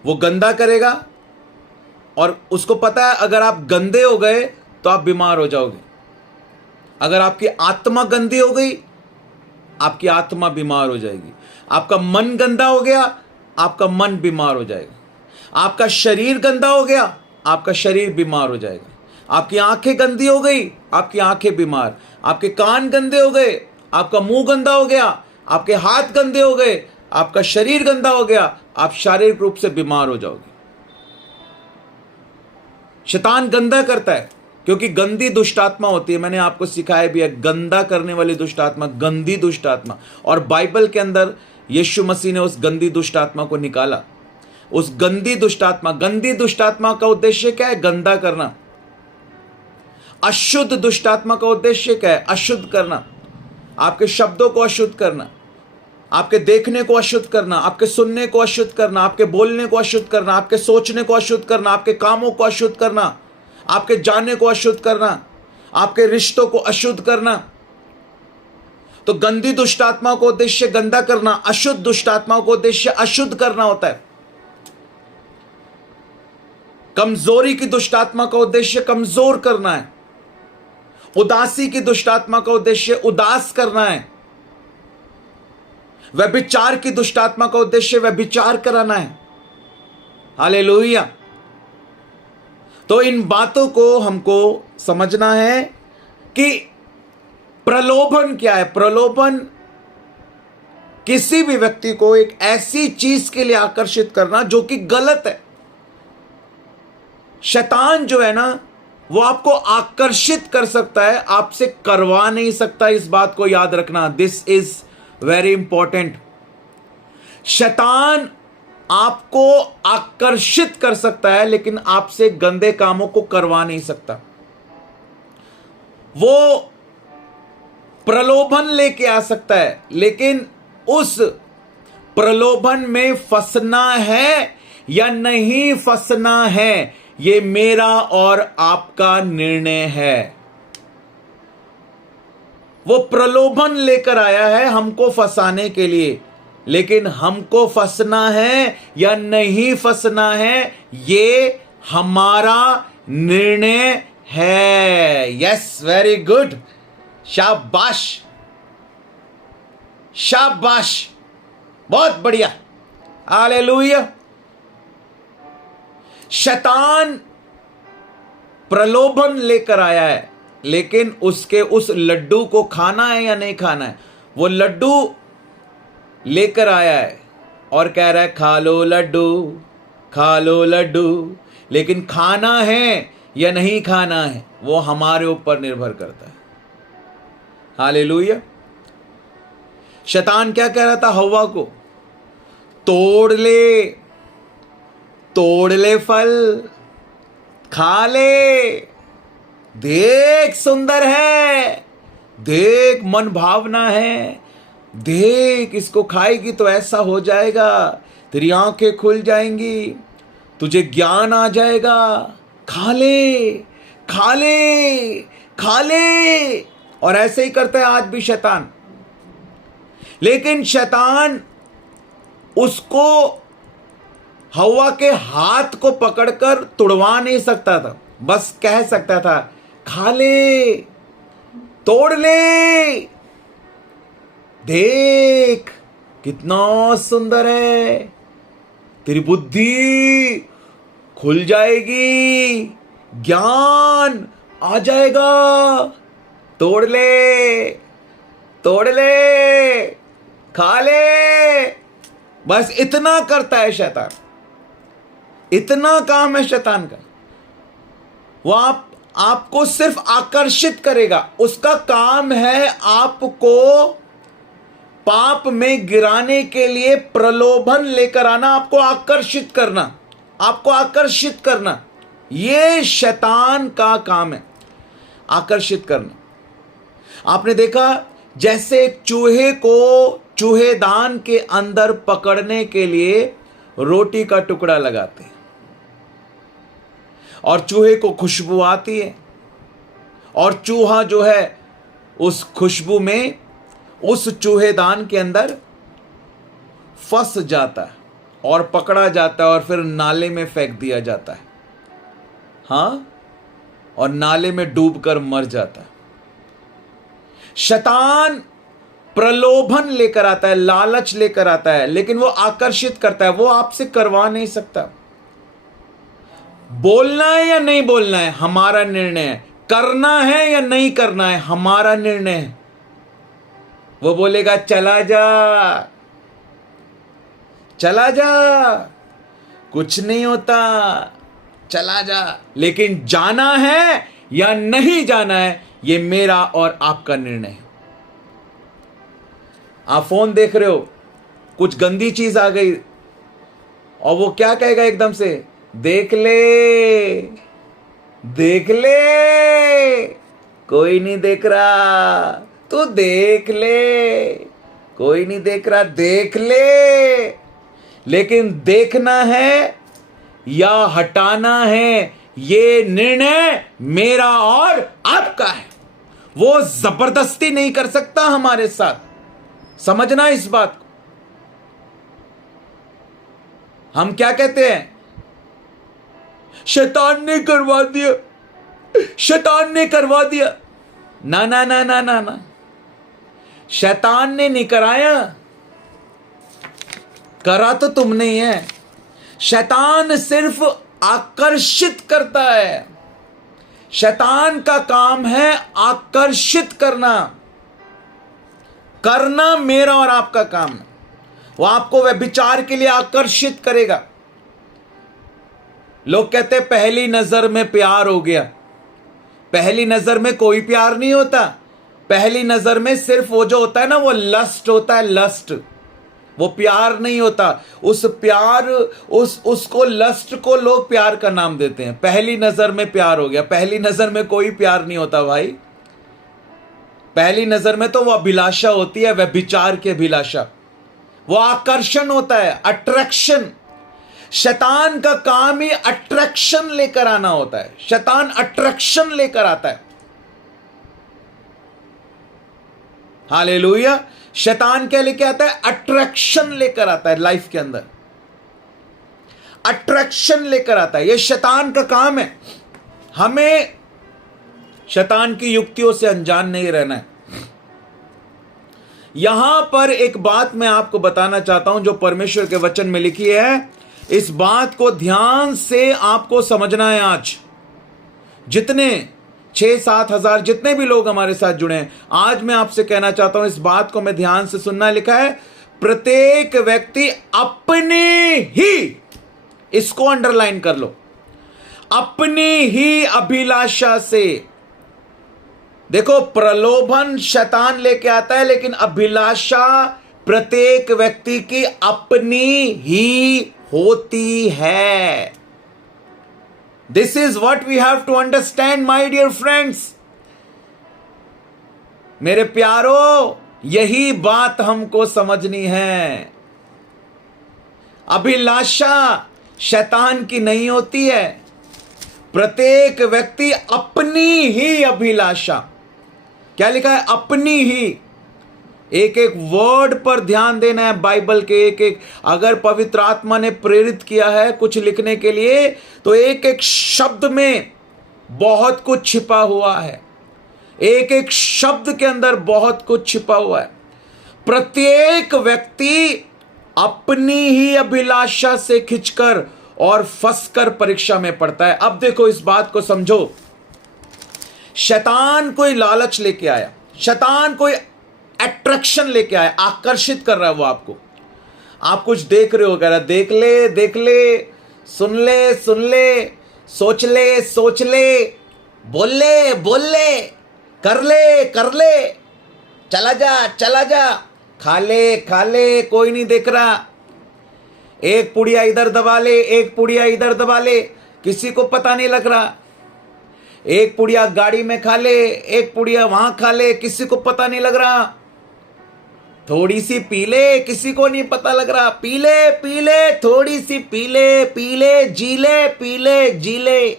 वो गंदा करेगा, और उसको पता है अगर आप गंदे हो गए तो आप बीमार हो जाओगे। अगर आपकी आत्मा गंदी हो गई, आपकी आत्मा बीमार हो जाएगी। आपका मन गंदा हो गया, आपका मन बीमार हो जाएगा। आपका शरीर गंदा हो गया, आपका शरीर बीमार हो जाएगा। आपकी आंखें गंदी हो गई, आपकी आंखें बीमार। आपके कान गंदे हो गए, आपका मुंह गंदा हो गया। आपके हाथ गंदे हो गए, आपका शरीर गंदा हो गया, आप शारीरिक रूप से बीमार हो जाओगे। शैतान गंदा करता है क्योंकि गंदी दुष्ट आत्मा होती है। मैंने आपको सिखाया भी है, गंदा करने वाली दुष्ट आत्मा, गंदी दुष्ट आत्मा। और बाइबल के अंदर यीशु मसीह ने उस गंदी दुष्ट आत्मा को निकाला। उस गंदी दुष्ट आत्मा का उद्देश्य क्या है? गंदा करना। अशुद्ध दुष्ट आत्मा का उद्देश्य क्या है? अशुद्ध करना। आपके शब्दों को अशुद्ध करना, आपके देखने को अशुद्ध करना, आपके सुनने को अशुद्ध करना, आपके बोलने को अशुद्ध करना, आपके सोचने को अशुद्ध करना, आपके कामों को अशुद्ध करना, आपके जानने को अशुद्ध करना, आपके रिश्तों को अशुद्ध करना। तो गंदी दुष्ट आत्मा को उद्देश्य गंदा करना, अशुद्ध दुष्ट आत्मा को उद्देश्य अशुद्ध करना होता है। कमजोरी की दुष्ट आत्मा का उद्देश्य कमजोर करना है। उदासी की दुष्ट आत्मा का उद्देश्य उदास करना है। व्यभिचार की दुष्ट आत्मा का उद्देश्य व्यभिचार कराना है। हालेलुया। तो इन बातों को हमको समझना है कि प्रलोभन क्या है। प्रलोभन किसी भी व्यक्ति को एक ऐसी चीज के लिए आकर्षित करना जो कि गलत है। शैतान जो है ना, वो आपको आकर्षित कर सकता है, आपसे करवा नहीं सकता। इस बात को याद रखना, दिस इज वेरी इंपॉर्टेंट। शैतान आपको आकर्षित कर सकता है लेकिन आपसे गंदे कामों को करवा नहीं सकता। वो प्रलोभन लेके आ सकता है लेकिन उस प्रलोभन में फंसना है या नहीं फंसना है, ये मेरा और आपका निर्णय है। वो प्रलोभन लेकर आया है हमको फंसाने के लिए, लेकिन हमको फंसना है या नहीं फंसना है, ये हमारा निर्णय है। यस, वेरी गुड, शाबाश शाबाश, बहुत बढ़िया, हालेलुया। शैतान प्रलोभन लेकर आया है लेकिन उसके उस लड्डू को खाना है या नहीं खाना है। वो लड्डू लेकर आया है और कह रहा है खा लो लड्डू, खा लो लड्डू, लेकिन खाना है या नहीं खाना है वो हमारे ऊपर निर्भर करता है। हालेलुया। शैतान क्या कह रहा था हव्वा को? तोड़ ले फल, खा ले, देख सुंदर है, देख मन भावना है, देख इसको खाएगी तो ऐसा हो जाएगा, तेरी आंखें खुल जाएंगी, तुझे ज्ञान आ जाएगा, खा ले खा ले खा ले। और ऐसे ही करता है आज भी शैतान। लेकिन शैतान उसको हव्वा के हाथ को पकड़कर तुड़वा नहीं सकता था, बस कह सकता था खा ले, तोड़ ले, देख कितना सुंदर है, तेरी बुद्धि खुल जाएगी, ज्ञान आ जाएगा, तोड़ ले तोड़ ले, खा ले। बस इतना करता है शैतान, इतना काम है शैतान का। वो आपको सिर्फ आकर्षित करेगा। उसका काम है आपको पाप में गिराने के लिए प्रलोभन लेकर आना, आपको आकर्षित करना, आपको आकर्षित करना। ये शैतान का काम है, आकर्षित करना। आपने देखा जैसे एक चूहे को चूहेदान के अंदर पकड़ने के लिए रोटी का टुकड़ा लगाते हैं और चूहे को खुशबू आती है, और चूहा जो है उस खुशबू में उस चूहेदान के अंदर फंस जाता है और पकड़ा जाता है और फिर नाले में फेंक दिया जाता है। हाँ, और नाले में डूबकर मर जाता है। शैतान प्रलोभन लेकर आता है, लालच लेकर आता है, लेकिन वो आकर्षित करता है, वो आपसे करवा नहीं सकता। बोलना है या नहीं बोलना है हमारा निर्णय है, करना है या नहीं करना है हमारा निर्णय है। वो बोलेगा चला जा, चला जा, कुछ नहीं होता, चला जा। लेकिन जाना है या नहीं जाना है, ये मेरा और आपका निर्णय है। आप फोन देख रहे हो, कुछ गंदी चीज आ गई, और वो क्या कहेगा एकदम से, देख ले, देख ले, कोई नहीं देख रहा, तू देख ले, कोई नहीं देख रहा, देख ले। लेकिन देखना है या हटाना है, ये निर्णय मेरा और आपका है। वो जबरदस्ती नहीं कर सकता हमारे साथ। समझना इस बात को। हम क्या कहते हैं, शैतान ने करवा दिया, शैतान ने करवा दिया। ना ना ना ना ना ना, शैतान ने नहीं कराया, करा तो तुमने ही है। शैतान सिर्फ आकर्षित करता है। शैतान का काम है आकर्षित करना। करना मेरा और आपका काम है। वो आपको व्यभिचार के लिए आकर्षित करेगा। लोग कहते हैं पहली नजर में प्यार हो गया। पहली नजर में कोई प्यार नहीं होता। पहली नजर में सिर्फ वो जो होता है ना, वो लस्ट होता है, लस्ट। वो प्यार नहीं होता। उस प्यार उसको लस्ट को लोग प्यार का नाम देते हैं। पहली नजर में प्यार हो गया। पहली नजर में कोई प्यार नहीं होता भाई। पहली नजर में तो वो अभिलाषा होती है, व्यभिचार की अभिलाषा। वो आकर्षण होता है, अट्रैक्शन। शैतान का काम ही अट्रैक्शन लेकर आना होता है। शैतान अट्रैक्शन लेकर आता है। हालेलुया। शैतान क्या लेके आता है? अट्रैक्शन लेकर आता है लाइफ के अंदर। अट्रैक्शन लेकर आता है। यह शैतान का काम है। हमें शैतान की युक्तियों से अनजान नहीं रहना है। यहां पर एक बात मैं आपको बताना चाहता हूं जो परमेश्वर के वचन में लिखी है। इस बात को ध्यान से आपको समझना है। आज जितने 6-7 हजार जितने भी लोग हमारे साथ जुड़े हैं, आज मैं आपसे कहना चाहता हूं, इस बात को मैं ध्यान से सुनना। लिखा है प्रत्येक व्यक्ति अपनी ही, इसको अंडरलाइन कर लो, अपनी ही अभिलाषा से। देखो, प्रलोभन शैतान लेके आता है, लेकिन अभिलाषा प्रत्येक व्यक्ति की अपनी ही होती है। This is what we have to understand my dear friends. मेरे प्यारो, यही बात हमको समझनी है। अभिलाषा शैतान की नहीं होती है। प्रत्येक व्यक्ति अपनी ही अभिलाषा, क्या लिखा है? अपनी ही। एक एक वर्ड पर ध्यान देना है। बाइबल के एक एक, अगर पवित्र आत्मा ने प्रेरित किया है कुछ लिखने के लिए, तो एक एक शब्द में बहुत कुछ छिपा हुआ है। एक एक शब्द के अंदर बहुत कुछ छिपा हुआ है। प्रत्येक व्यक्ति अपनी ही अभिलाषा से खिंचकर और फंसकर परीक्षा में पड़ता है। अब देखो, इस बात को समझो। शैतान कोई लालच लेके आया, शैतान कोई अट्रैक्शन लेके आया, आकर्षित कर रहा है वो आपको। आप कुछ देख रहे हो, कह रहा देख ले, देख ले, सुन ले, सुन ले, सोच ले, सोच ले, बोल ले, बोल ले, कर ले, कर ले, चला जा, चला जा, खा ले, खा ले, कोई नहीं देख रहा। एक पुड़िया इधर दबा ले, एक पुड़िया इधर दबा ले, किसी को पता नहीं लग रहा। एक पुड़िया गाड़ी में खा ले, एक पुड़िया वहां खा ले, किसी को पता नहीं लग रहा। थोड़ी सी पी ले, किसी को नहीं पता लग रहा। पी ले, पी ले, थोड़ी सी पी ले, पी ले, जी ले, पी ले, जी ले।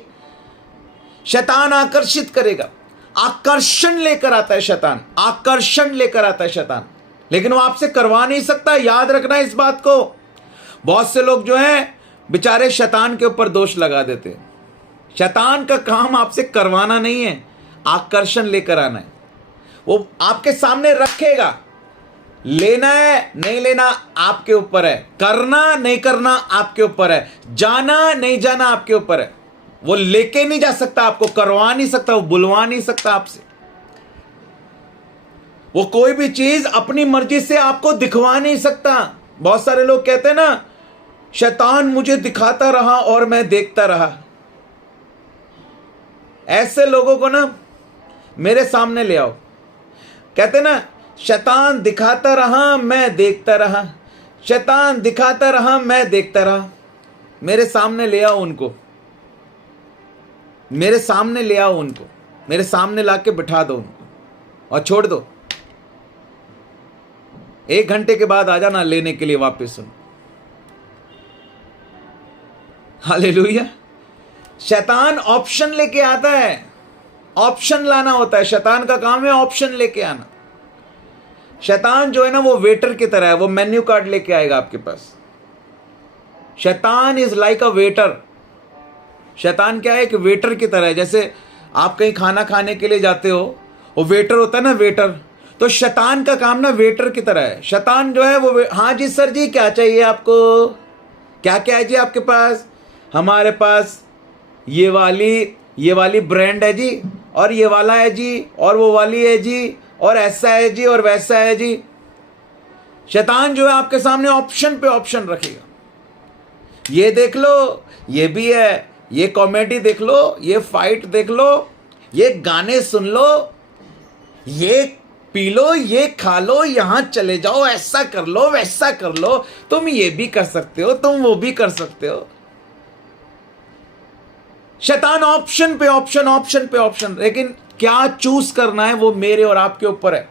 शैतान आकर्षित करेगा, आकर्षण लेकर आता है शैतान, आकर्षण लेकर आता है शैतान, लेकिन वो आपसे करवा नहीं सकता। याद रखना इस बात को। बहुत से लोग जो हैं बेचारे शैतान के ऊपर दोष लगा देते हैं। शैतान का काम आपसे करवाना नहीं है, आकर्षण लेकर आना है। वो आपके सामने रखेगा, लेना है नहीं लेना आपके ऊपर है, करना नहीं करना आपके ऊपर है, जाना नहीं जाना आपके ऊपर है। वो लेके नहीं जा सकता, आपको करवा नहीं सकता, वो बुलवा नहीं सकता आपसे। वो कोई भी चीज अपनी मर्जी से आपको दिखवा नहीं सकता। बहुत सारे लोग कहते हैं ना, शैतान मुझे दिखाता रहा और मैं देखता रहा। ऐसे लोगों को ना मेरे सामने ले आओ। कहते ना, शैतान दिखाता रहा मैं देखता रहा, शैतान दिखाता रहा मैं देखता रहा। मेरे सामने ले आओ उनको, मेरे सामने ले आओ उनको, मेरे सामने लाके बिठा दो उनको और छोड़ दो। 1 घंटे के बाद आ जाना लेने के लिए वापस सुन। हालेलुया। शैतान ऑप्शन लेके आता है, ऑप्शन लाना होता है। शैतान का काम है ऑप्शन लेके आना। शैतान जो है ना वो वेटर की तरह है, वो मेन्यू कार्ड लेके आएगा आपके पास। शैतान इज लाइक अ वेटर। शैतान क्या है, एक वेटर की तरह है। जैसे आप कहीं खाना खाने के लिए जाते हो, वो वेटर होता है ना, वेटर। तो शैतान का काम ना वेटर की तरह है। शैतान जो है वो, हाँ जी सर जी क्या चाहिए आपको, क्या क्या है जी आपके पास? हमारे पास ये वाली ब्रांड है जी, और ये वाला है जी, और वो वाली है जी, और ऐसा है जी, और वैसा है जी। शैतान जो है आपके सामने ऑप्शन पे ऑप्शन रखेगा। ये देख लो, ये भी है, ये कॉमेडी देख लो, ये फाइट देख लो, ये गाने सुन लो, ये पी लो, ये खा लो, यहां चले जाओ, ऐसा कर लो, वैसा कर लो, तुम ये भी कर सकते हो, तुम वो भी कर सकते हो। शैतान ऑप्शन पे ऑप्शन, ऑप्शन पे ऑप्शन। लेकिन क्या चूज करना है वो मेरे और आपके ऊपर है।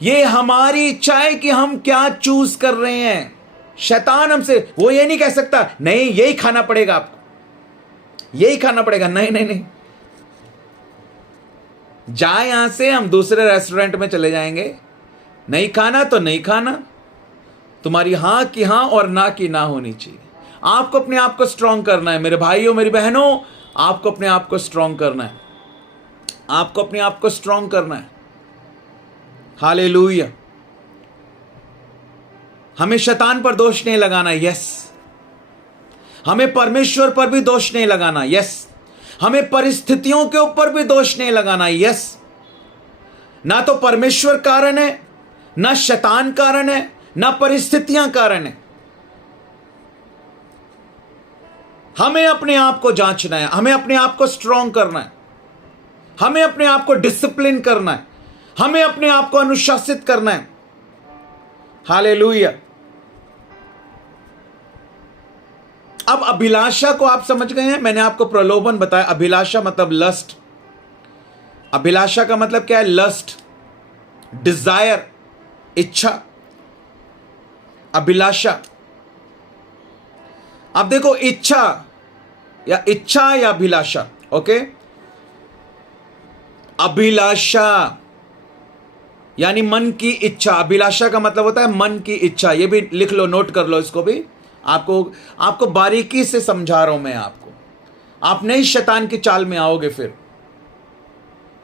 ये हमारी इच्छा है कि हम क्या चूज कर रहे हैं। शैतान हमसे वो ये नहीं कह सकता नहीं यही खाना पड़ेगा आपको, यही खाना पड़ेगा। नहीं नहीं नहीं, जाए यहां से, हम दूसरे रेस्टोरेंट में चले जाएंगे। नहीं खाना तो नहीं खाना, तुम्हारी हां की हां और ना की ना होनी चाहिए। आपको अपने आप को स्ट्रांग करना है मेरे भाइयों मेरी बहनों, आपको अपने आप को स्ट्रांग करना है, आपको अपने आप को स्ट्रांग करना है। हालेलुया। हमें शैतान पर दोष नहीं लगाना, यस। हमें परमेश्वर पर भी दोष नहीं लगाना, यस। हमें परिस्थितियों के ऊपर भी दोष नहीं लगाना, यस। ना तो परमेश्वर कारण है, ना शैतान कारण है, ना परिस्थितियां कारण है। हमें अपने आप को जांचना है, हमें अपने आप को स्ट्रांग करना है, हमें अपने आप को डिसिप्लिन करना है, हमें अपने आप को अनुशासित करना है। हालेलुया। अब अभिलाषा को आप समझ गए हैं। मैंने आपको प्रलोभन बताया। अभिलाषा मतलब लस्ट। अभिलाषा का मतलब क्या है? लस्ट, डिजायर, इच्छा, अभिलाषा। अब देखो, इच्छा या अभिलाषा। ओके, अभिलाषा यानी मन की इच्छा। अभिलाषा का मतलब होता है मन की इच्छा। ये भी लिख लो, नोट कर लो इसको भी। आपको बारीकी से समझा रहा हूं मैं आपको। आप नहीं शैतान की चाल में आओगे फिर।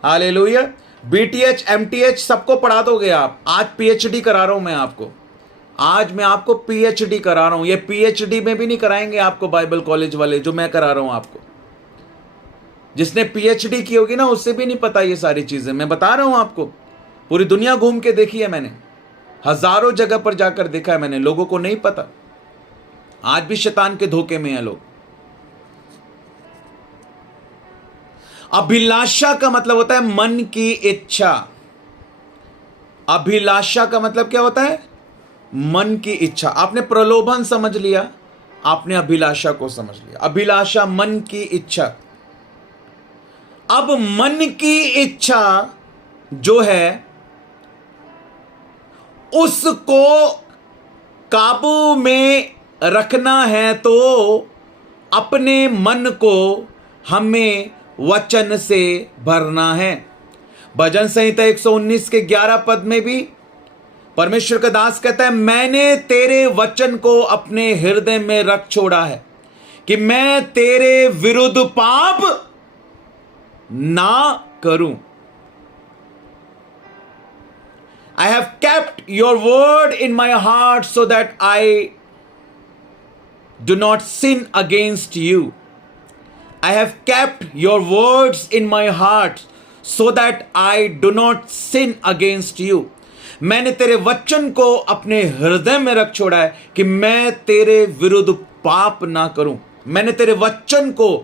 हालेलुया। बीटीएच एमटीएच सबको पढ़ा दोगे आप। आज पीएचडी करा रहा हूं मैं आपको। आज मैं आपको पीएचडी करा रहा हूं। ये पीएचडी में भी नहीं कराएंगे आपको बाइबल कॉलेज वाले, जो मैं करा रहा हूं आपको। जिसने पीएचडी की होगी ना, उससे भी नहीं पता ये सारी चीजें। मैं बता रहा हूं आपको, पूरी दुनिया घूम के देखी है मैंने, हजारों जगह पर जाकर देखा है मैंने। लोगों को नहीं पता, आज भी शैतान के धोखे में हैं लोग। अभिलाषा का मतलब होता है मन की इच्छा। अभिलाषा का मतलब क्या होता है? मन की इच्छा। आपने प्रलोभन समझ लिया, आपने अभिलाषा को समझ लिया। अभिलाषा मन की इच्छा। अब मन की इच्छा जो है, उसको काबू में रखना है तो अपने मन को हमें वचन से भरना है। भजन संहिता 119 के 11 पद में भी परमेश्वर का दास कहता है, मैंने तेरे वचन को अपने हृदय में रख छोड़ा है कि मैं तेरे विरुद्ध पाप ना करूं। I have kept your word in my heart so that I do not sin against you. I have kept your words in my heart so that I do not sin against you. मैंने तेरे वचन को अपने हृदय में रख छोड़ा है कि मैं तेरे विरुद्ध पाप ना करूं। मैंने तेरे वचन को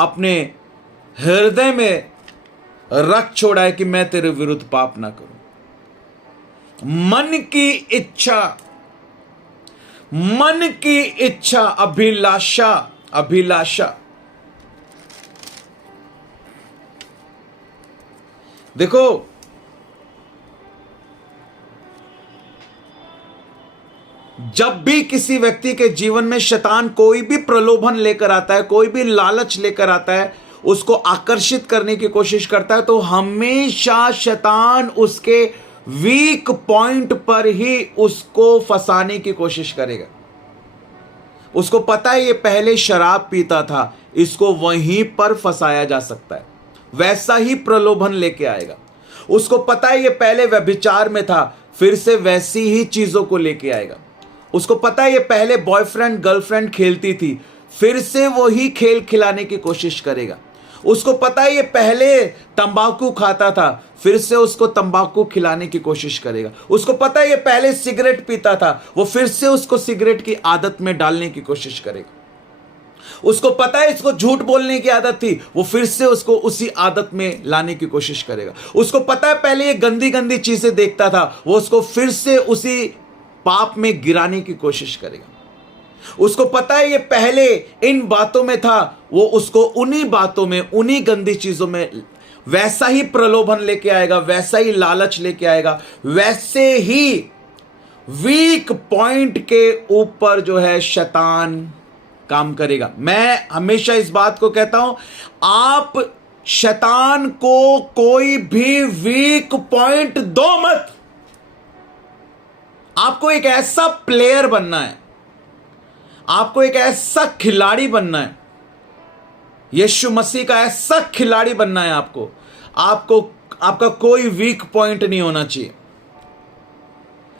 अपने हृदय में रख छोड़ा है कि मैं तेरे विरुद्ध पाप ना करूं। मन की इच्छा, मन की इच्छा, अभिलाषा, अभिलाषा। देखो, जब भी किसी व्यक्ति के जीवन में शैतान कोई भी प्रलोभन लेकर आता है, कोई भी लालच लेकर आता है, उसको आकर्षित करने की कोशिश करता है, तो हमेशा शैतान उसके वीक पॉइंट पर ही उसको फंसाने की कोशिश करेगा। उसको पता है ये पहले शराब पीता था, इसको वहीं पर फंसाया जा सकता है, वैसा ही प्रलोभन लेके आएगा। उसको पता है ये पहले व्यभिचार में था, फिर से वैसी ही चीजों को लेके आएगा। उसको पता है ये पहले बॉयफ्रेंड गर्लफ्रेंड खेलती थी, फिर से वही खेल खिलाने की कोशिश करेगा। उसको पता है ये पहले तंबाकू खाता था, फिर से उसको तंबाकू खिलाने की कोशिश करेगा। उसको पता है ये पहले सिगरेट पीता था, वो फिर से उसको सिगरेट की आदत में डालने की कोशिश करेगा। उसको पता है इसको झूठ बोलने की आदत थी, वो फिर से उसको उसी आदत में लाने की कोशिश करेगा। उसको पता है पहले ये गंदी गंदी चीजें देखता था, वो उसको फिर से उसी पाप में गिराने की कोशिश करेगा। उसको पता है ये पहले इन बातों में था, वो उसको उन्हीं बातों में, उन्हीं गंदी चीजों में वैसा ही प्रलोभन लेके आएगा, वैसा ही लालच लेके आएगा, वैसे ही वीक पॉइंट के ऊपर जो है शैतान काम करेगा। मैं हमेशा इस बात को कहता हूं, आप शैतान को कोई भी वीक पॉइंट दो मत। आपको एक ऐसा प्लेयर बनना है, आपको एक ऐसा खिलाड़ी बनना है, यीशु मसीह का ऐसा खिलाड़ी बनना है। आपको आपका कोई वीक पॉइंट नहीं होना चाहिए।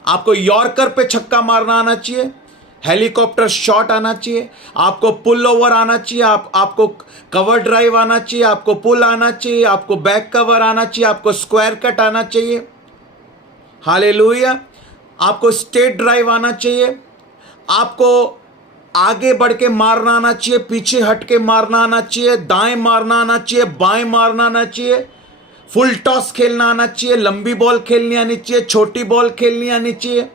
आपको यॉर्कर पे छक्का मारना आना चाहिए, हेलीकॉप्टर शॉट आना चाहिए, आपको पुल ओवर आना चाहिए, आपको कवर ड्राइव आना चाहिए, आपको पुल आना चाहिए, आपको बैक कवर आना चाहिए, आपको स्क्वायर कट आना चाहिए। हालेलुया। आपको स्टेट ड्राइव आना चाहिए, आपको आगे बढ़ के मारना आना चाहिए, पीछे हट के मारना आना चाहिए, दाएं मारना आना चाहिए, बाएं मारना आना चाहिए, फुल टॉस खेलना आना चाहिए, लंबी बॉल खेलनी आनी चाहिए, छोटी बॉल खेलनी आनी चाहिए,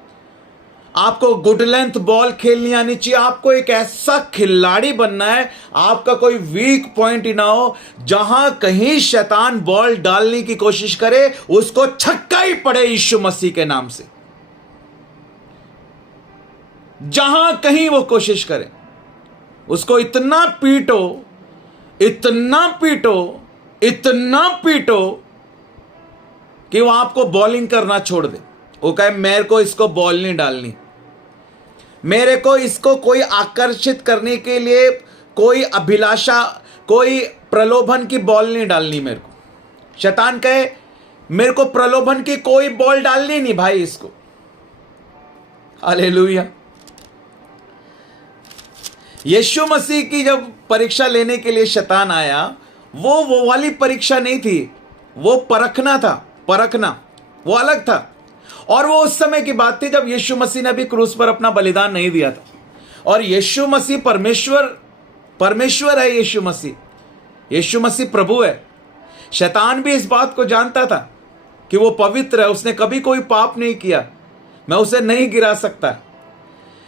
आपको गुड लेंथ बॉल खेलनी आनी चाहिए। आपको एक ऐसा खिलाड़ी बनना है, आपका कोई वीक पॉइंट ही ना हो। जहां कहीं शैतान बॉल डालने की कोशिश करे, उसको छक्का ही पड़े यीशु मसीह के नाम से। जहां कहीं वो कोशिश करे, उसको इतना पीटो, इतना पीटो, इतना पीटो कि वो आपको बॉलिंग करना छोड़ दे। वो कहे मेरे को इसको बॉल नहीं डालनी, मेरे को इसको कोई आकर्षित करने के लिए कोई अभिलाषा, कोई प्रलोभन की बॉल नहीं डालनी मेरे को। शैतान कहे मेरे को प्रलोभन की कोई बॉल डालनी नहीं भाई इसको। हालेलुया। यीशु मसीह की जब परीक्षा लेने के लिए शैतान आया, वो वाली परीक्षा नहीं थी, वो परखना था, परखना वो अलग था। और वो उस समय की बात थी जब यीशु मसीह ने भी क्रूस पर अपना बलिदान नहीं दिया था। और यीशु मसीह परमेश्वर है। यीशु मसीह प्रभु है। शैतान भी इस बात को जानता था कि वो पवित्र है, उसने कभी कोई पाप नहीं किया, मैं उसे नहीं गिरा सकता।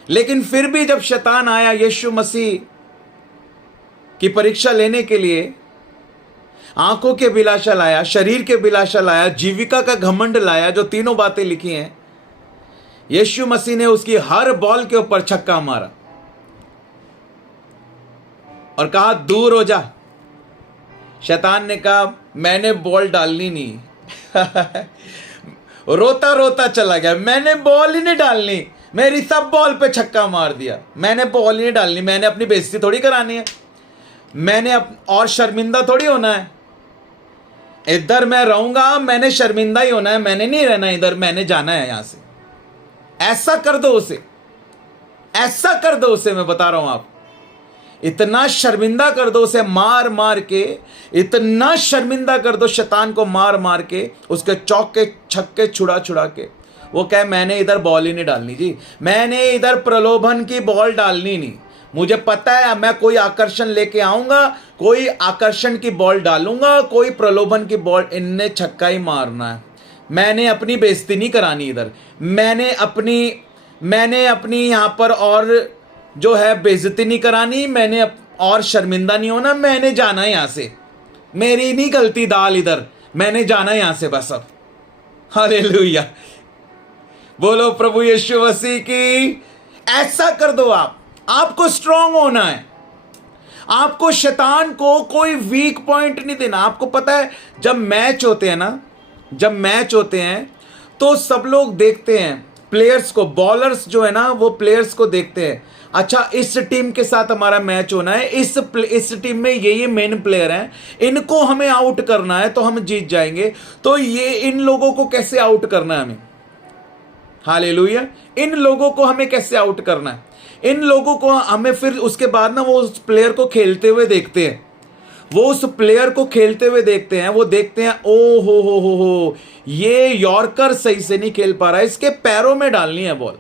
लेकिन फिर भी जब शैतान आया यीशु मसीह की परीक्षा लेने के लिए, आंखों के अभिलाषा लाया, शरीर के अभिलाषा लाया, जीविका का घमंड लाया, जो तीनों बातें लिखी हैं, यीशु मसीह ने उसकी हर बॉल के ऊपर छक्का मारा और कहा दूर हो जा, शैतान ने कहा मैंने बॉल डालनी नहीं। रोता रोता चला गया, मैंने बॉल ही नहीं डालनी, मेरी सब बॉल पे छक्का मार दिया, मैंने बॉल ही नहीं डालनी, मैंने अपनी बेइज्जती थोड़ी करानी है, मैंने और शर्मिंदा थोड़ी होना है, इधर मैं रहूंगा मैंने शर्मिंदा ही होना है, मैंने नहीं रहना इधर, मैंने जाना है यहां से। ऐसा कर दो उसे, ऐसा कर दो उसे, मैं बता रहा हूं आप, इतना शर्मिंदा कर दो उसे, मार मार के इतना शर्मिंदा कर दो शैतान को, मार मार के उसके चौके छक्के छुड़ा छुड़ा के। वो कहे मैंने इधर बॉल ही नहीं डालनी जी, मैंने इधर प्रलोभन की बॉल डालनी नहीं, मुझे पता है मैं कोई आकर्षण लेके आऊंगा, कोई आकर्षण की बॉल डालूंगा, कोई प्रलोभन की बॉल, इनने छक्का ही मारना है, मैंने अपनी बेइज्जती नहीं करानी इधर, मैंने अपनी यहां पर और जो है बेइज्जती नहीं करानी, मैंने और शर्मिंदा नहीं होना, मैंने जाना है यहां से, मेरी नहीं गलती दाल इधर, मैंने जाना है यहां से बस अब। हालेलुया, बोलो प्रभु यीशु मसीह की। ऐसा कर दो आप, आपको स्ट्रांग होना है, आपको शैतान को कोई वीक पॉइंट नहीं देना। आपको पता है जब मैच होते हैं ना, जब मैच होते हैं तो सब लोग देखते हैं प्लेयर्स को, बॉलर्स जो है ना वो प्लेयर्स को देखते हैं, अच्छा इस टीम के साथ हमारा मैच होना है, इस टीम में ये मेन प्लेयर हैं, इनको हमें आउट करना है तो हम जीत जाएंगे, तो ये इन लोगों को कैसे आउट करना है हमें। हालेलुया, इन लोगों को हमें कैसे आउट करना है, इन लोगों को हमें फिर उसके बाद ना वो उस प्लेयर को खेलते हुए देखते हैं, वो उस प्लेयर को खेलते हुए देखते हैं, वो देखते हैं ओ हो ये यॉर्कर सही से नहीं खेल पा रहा है, इसके पैरों में डालनी है बॉल,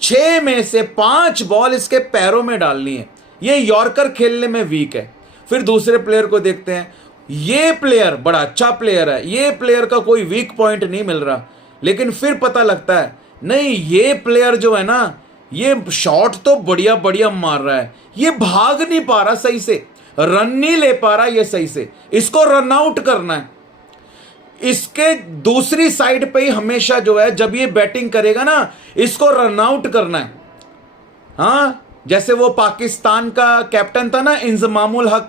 6 में से 5 बॉल इसके पैरों में डालनी है, ये यॉर्कर खेलने में वीक है। फिर दूसरे प्लेयर को देखते हैं, ये प्लेयर बड़ा अच्छा प्लेयर है, ये प्लेयर का कोई वीक पॉइंट नहीं मिल रहा, लेकिन फिर पता लगता है नहीं ये प्लेयर जो है ना ये शॉट तो बढ़िया बढ़िया मार रहा है, ये भाग नहीं पा रहा सही से, रन नहीं ले पा रहा ये सही से, इसको रन आउट करना है। इसके दूसरी साइड पे ही हमेशा जो है जब ये बैटिंग करेगा ना इसको रन आउट करना है। हाँ, जैसे वो पाकिस्तान का कैप्टन था ना इंजमामुल हक,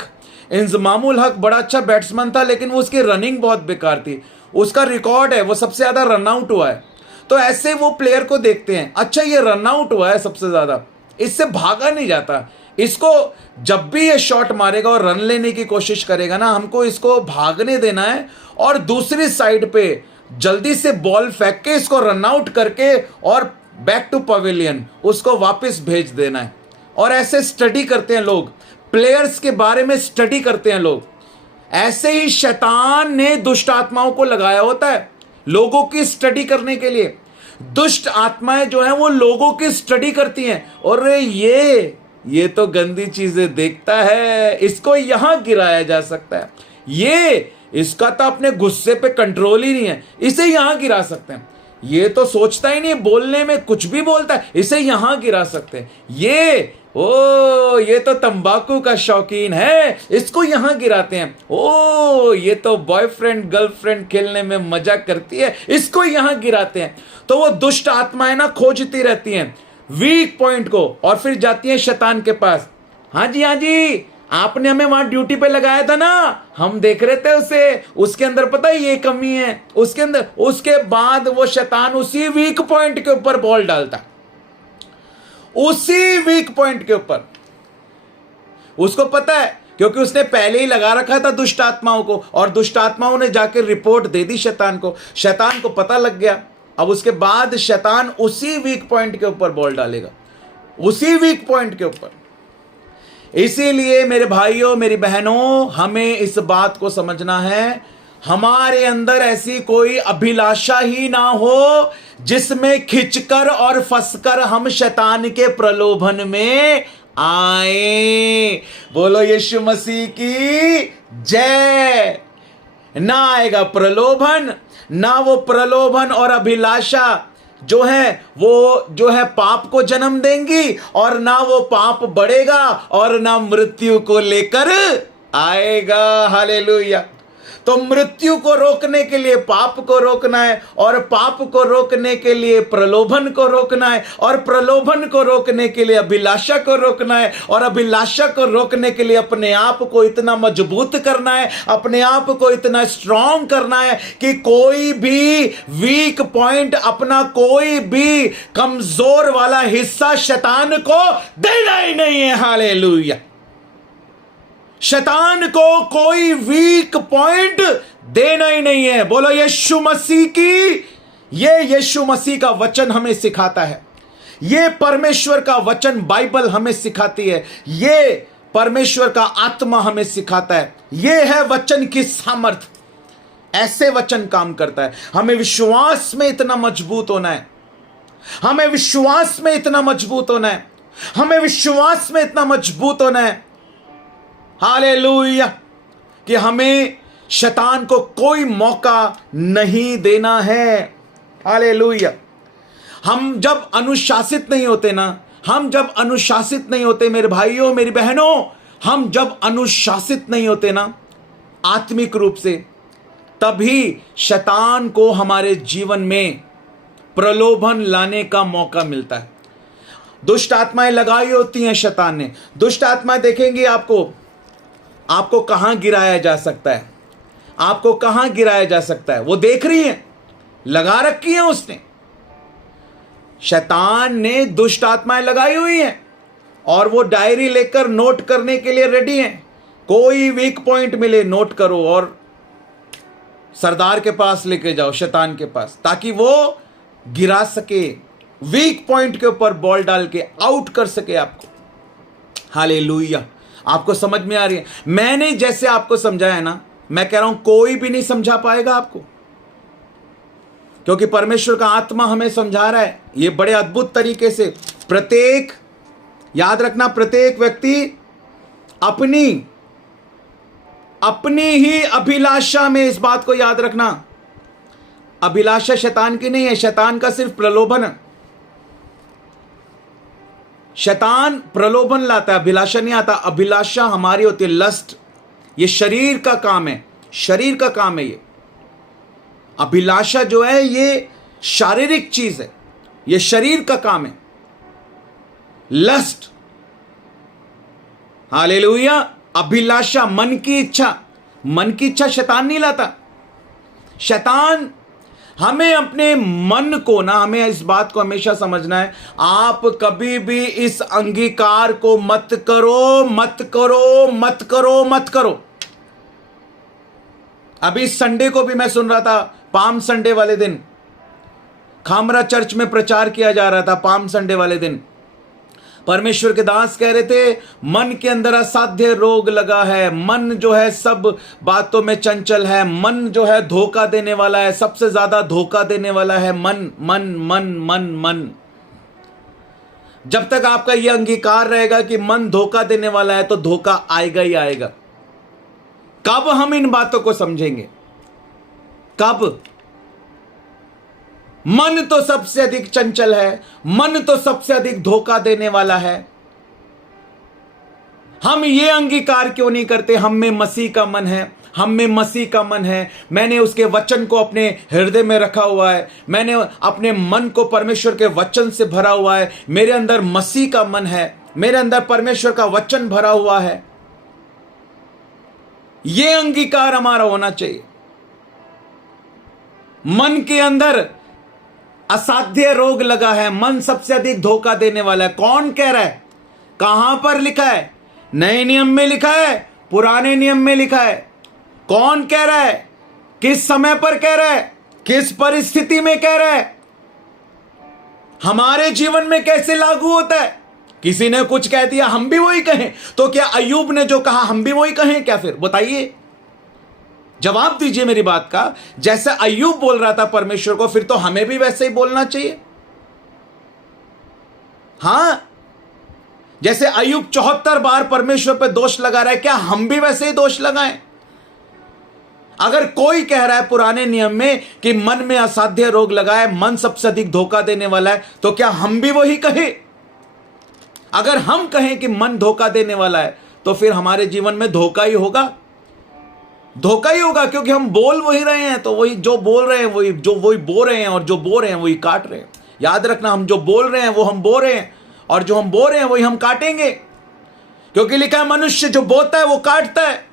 इंजमामुल हक बड़ा अच्छा बैट्समैन था लेकिन वो उसकी रनिंग बहुत बेकार थी, उसका रिकॉर्ड है वो सबसे ज्यादा रन आउट हुआ है। तो ऐसे वो प्लेयर को देखते हैं, अच्छा ये रन आउट हुआ है सबसे ज्यादा, इससे भागा नहीं जाता, इसको जब भी ये शॉट मारेगा और रन लेने की कोशिश करेगा ना हमको इसको भागने देना है और दूसरी साइड पे जल्दी से बॉल फेंक के इसको रन आउट करके और बैक टू पवेलियन उसको वापस भेज देना है। और ऐसे स्टडी करते हैं लोग, प्लेयर्स के बारे में स्टडी करते हैं लोग। ऐसे ही शैतान ने दुष्ट आत्माओं को लगाया होता है लोगों की स्टडी करने के लिए। दुष्ट आत्माएं जो हैं वो लोगों की स्टडी करती हैं, और ये तो गंदी चीजें देखता है, इसको यहां गिराया जा सकता है, ये इसका तो अपने गुस्से पे कंट्रोल ही नहीं है, इसे यहां गिरा सकते हैं, ये तो सोचता ही नहीं, बोलने में कुछ भी बोलता है, इसे यहां गिरा सकते हैं, ये तो तंबाकू का शौकीन है, इसको यहां गिराते हैं, ये तो बॉयफ्रेंड गर्लफ्रेंड खेलने में मजा करती है, इसको यहां गिराते हैं। तो वो दुष्ट आत्माएं ना खोजती रहती हैं वीक पॉइंट को और फिर जाती हैं शैतान के पास। हाँ जी आपने हमें वहां ड्यूटी पे लगाया था ना, हम देख रहे थे उसे, उसके अंदर पता है ये कमी है उसके अंदर। उसके बाद वो शैतान उसी वीक पॉइंट के ऊपर बॉल डालता, उसी वीक पॉइंट के ऊपर। उसको पता है क्योंकि उसने पहले ही लगा रखा था दुष्ट आत्माओं को, और दुष्ट आत्माओं ने जाके रिपोर्ट दे दी शैतान को, शैतान को पता लग गया। अब उसके बाद शैतान उसी वीक पॉइंट के ऊपर बॉल डालेगा, उसी वीक पॉइंट के ऊपर। इसीलिए मेरे भाइयों मेरी बहनों, हमें इस बात को समझना है, हमारे अंदर ऐसी कोई अभिलाषा ही ना हो जिसमें खिंचकर और फंसकर हम शैतान के प्रलोभन में आए। बोलो यीशु मसीह की जय। ना आएगा प्रलोभन, ना वो प्रलोभन और अभिलाषा जो है वो जो है पाप को जन्म देंगी, और ना वो पाप बढ़ेगा और ना मृत्यु को लेकर आएगा। हालेलुया। तो मृत्यु को रोकने के लिए पाप को रोकना है, और पाप को रोकने के लिए प्रलोभन को रोकना है, और प्रलोभन को रोकने के लिए अभिलाषा को रोकना है, और अभिलाषा को रोकने के लिए अपने आप को इतना मजबूत करना है, अपने आप को इतना स्ट्रांग करना है कि कोई भी वीक पॉइंट, अपना कोई भी कमजोर वाला हिस्सा शैतान को देना ही नहीं है। हालेलुया। शैतान को कोई वीक पॉइंट देना ही नहीं है। बोलो यीशु मसीह की, ये यीशु मसीह का वचन हमें सिखाता है, ये परमेश्वर का वचन बाइबल हमें सिखाती है, ये परमेश्वर का आत्मा हमें सिखाता है, ये है वचन की सामर्थ। ऐसे वचन काम करता है। हमें विश्वास में इतना मजबूत होना है, हमें विश्वास में इतना मजबूत होना है, हमें विश्वास में इतना मजबूत होना है, हालेलुया, कि हमें शैतान को कोई मौका नहीं देना है। हालेलुया। हम जब अनुशासित नहीं होते ना, हम जब अनुशासित नहीं होते मेरे भाइयों मेरी बहनों, हम जब अनुशासित नहीं होते ना आत्मिक रूप से, तभी शैतान को हमारे जीवन में प्रलोभन लाने का मौका मिलता है। दुष्ट आत्माएं लगाई होती हैं शैतान ने। दुष्ट आत्माएं देखेंगे आपको कहां गिराया जा सकता है, आपको कहां गिराया जा सकता है, वो देख रही हैं, लगा रखी है उसने। शैतान ने दुष्ट आत्माएं लगाई हुई हैं और वो डायरी लेकर नोट करने के लिए रेडी हैं। कोई वीक पॉइंट मिले नोट करो और सरदार के पास लेके जाओ, शैतान के पास, ताकि वो गिरा सके, वीक पॉइंट के ऊपर बॉल डाल के आउट कर सके आपको। हालेलुया। आपको समझ में आ रही है? मैंने जैसे आपको समझाया ना, मैं कह रहा हूं कोई भी नहीं समझा पाएगा आपको, क्योंकि परमेश्वर का आत्मा हमें समझा रहा है ये बड़े अद्भुत तरीके से। प्रत्येक, याद रखना, प्रत्येक व्यक्ति अपनी ही अभिलाषा में, इस बात को याद रखना, अभिलाषा शैतान की नहीं है, शैतान का सिर्फ प्रलोभन है। शैतान प्रलोभन लाता है, अभिलाषा नहीं आता। अभिलाषा हमारी होती है लस्ट, ये शरीर का काम है, शरीर का काम है ये। अभिलाषा जो है ये शारीरिक चीज है, ये शरीर का काम है। Lust, hallelujah. अभिलाषा, मन की इच्छा, मन की इच्छा शैतान नहीं लाता। शैतान, हमें अपने मन को ना, हमें इस बात को हमेशा समझना है, आप कभी भी इस अंगीकार को मत करो, मत करो, मत करो, मत करो। अभी संडे को भी मैं सुन रहा था, पाम संडे वाले दिन खामरा चर्च में प्रचार किया जा रहा था। पाम संडे वाले दिन परमेश्वर के दास कह रहे थे, मन के अंदर असाध्य रोग लगा है, मन जो है सब बातों में चंचल है, मन जो है धोखा देने वाला है, सबसे ज्यादा धोखा देने वाला है मन, मन, मन, मन, मन। जब तक आपका यह अंगीकार रहेगा कि मन धोखा देने वाला है, तो धोखा आएगा ही आएगा। कब हम इन बातों को समझेंगे? कब? मन तो सबसे अधिक चंचल है, मन तो सबसे अधिक धोखा देने वाला है। हम ये अंगीकार क्यों नहीं करते? हम में मसीह का मन है, हम में मसीह का मन है। मैंने उसके वचन को अपने हृदय में रखा हुआ है, मैंने अपने मन को परमेश्वर के वचन से भरा हुआ है। मेरे अंदर मसीह का मन है, मेरे अंदर परमेश्वर का वचन भरा हुआ है। यह अंगीकार हमारा होना चाहिए। मन के अंदर असाध्य रोग लगा है, मन सबसे अधिक धोखा देने वाला है। कौन कह रहा है? कहां पर लिखा है? नए नियम में लिखा है, पुराने नियम में लिखा है? कौन कह रहा है? किस समय पर कह रहा है? किस परिस्थिति में कह रहा है? हमारे जीवन में कैसे लागू होता है? किसी ने कुछ कह दिया, हम भी वही कहें? तो क्या अय्यूब ने जो कहा हम भी वही कहें क्या? फिर बताइए, जवाब दीजिए मेरी बात का। जैसे अय्यूब बोल रहा था परमेश्वर को, फिर तो हमें भी वैसे ही बोलना चाहिए। हां, जैसे अय्यूब 74 बार परमेश्वर पर दोष लगा रहा है, क्या हम भी वैसे ही दोष लगाएं? अगर कोई कह रहा है पुराने नियम में कि मन में असाध्य रोग लगा है, मन सबसे अधिक धोखा देने वाला है, तो क्या हम भी वही कहें? अगर हम कहें कि मन धोखा देने वाला है, तो फिर हमारे जीवन में धोखा ही होगा। धोखा ही होगा, क्योंकि हम बोल वही रहे हैं, तो वही जो बोल रहे हैं वही बो रहे हैं, और जो बो रहे हैं वही काट रहे हैं। याद रखना, हम जो बोल रहे हैं वो हम बो रहे हैं, और जो हम बो रहे हैं वही हम काटेंगे, क्योंकि लिखा है मनुष्य जो बोता है वो काटता है।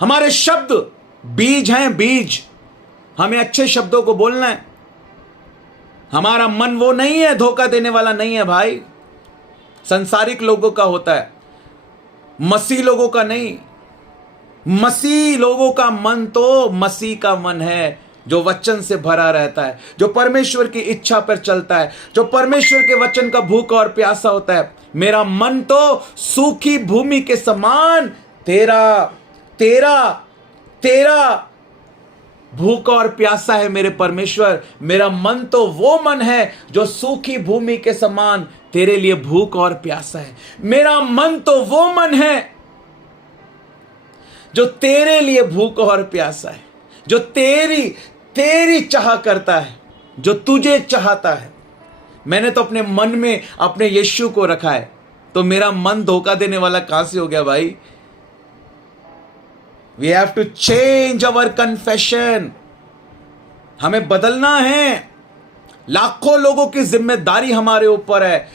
हमारे शब्द बीज हैं, बीज। हमें अच्छे शब्दों को बोलना है। हमारा मन वो नहीं है, धोखा देने वाला नहीं है भाई। संसारिक लोगों का होता है, मसीह लोगों का नहीं। मसीह लोगों का मन तो मसीह का मन है, जो वचन से भरा रहता है, जो परमेश्वर की इच्छा पर चलता है, जो परमेश्वर के वचन का भूखा और प्यासा होता है। मेरा मन तो सूखी भूमि के समान तेरा तेरा तेरा भूखा और प्यासा है मेरे परमेश्वर। मेरा मन तो वो मन है जो सूखी भूमि के समान तेरे लिए भूखा और प्यासा है। मेरा मन तो वो मन है जो तेरे लिए भूखा और प्यासा है, जो तेरी चाह करता है, जो तुझे चाहता है। मैंने तो अपने मन में अपने यीशु को रखा है, तो मेरा मन धोखा देने वाला कहां से हो गया भाई? We have to change our confession. हमें बदलना है। लाखों लोगों की जिम्मेदारी हमारे ऊपर है,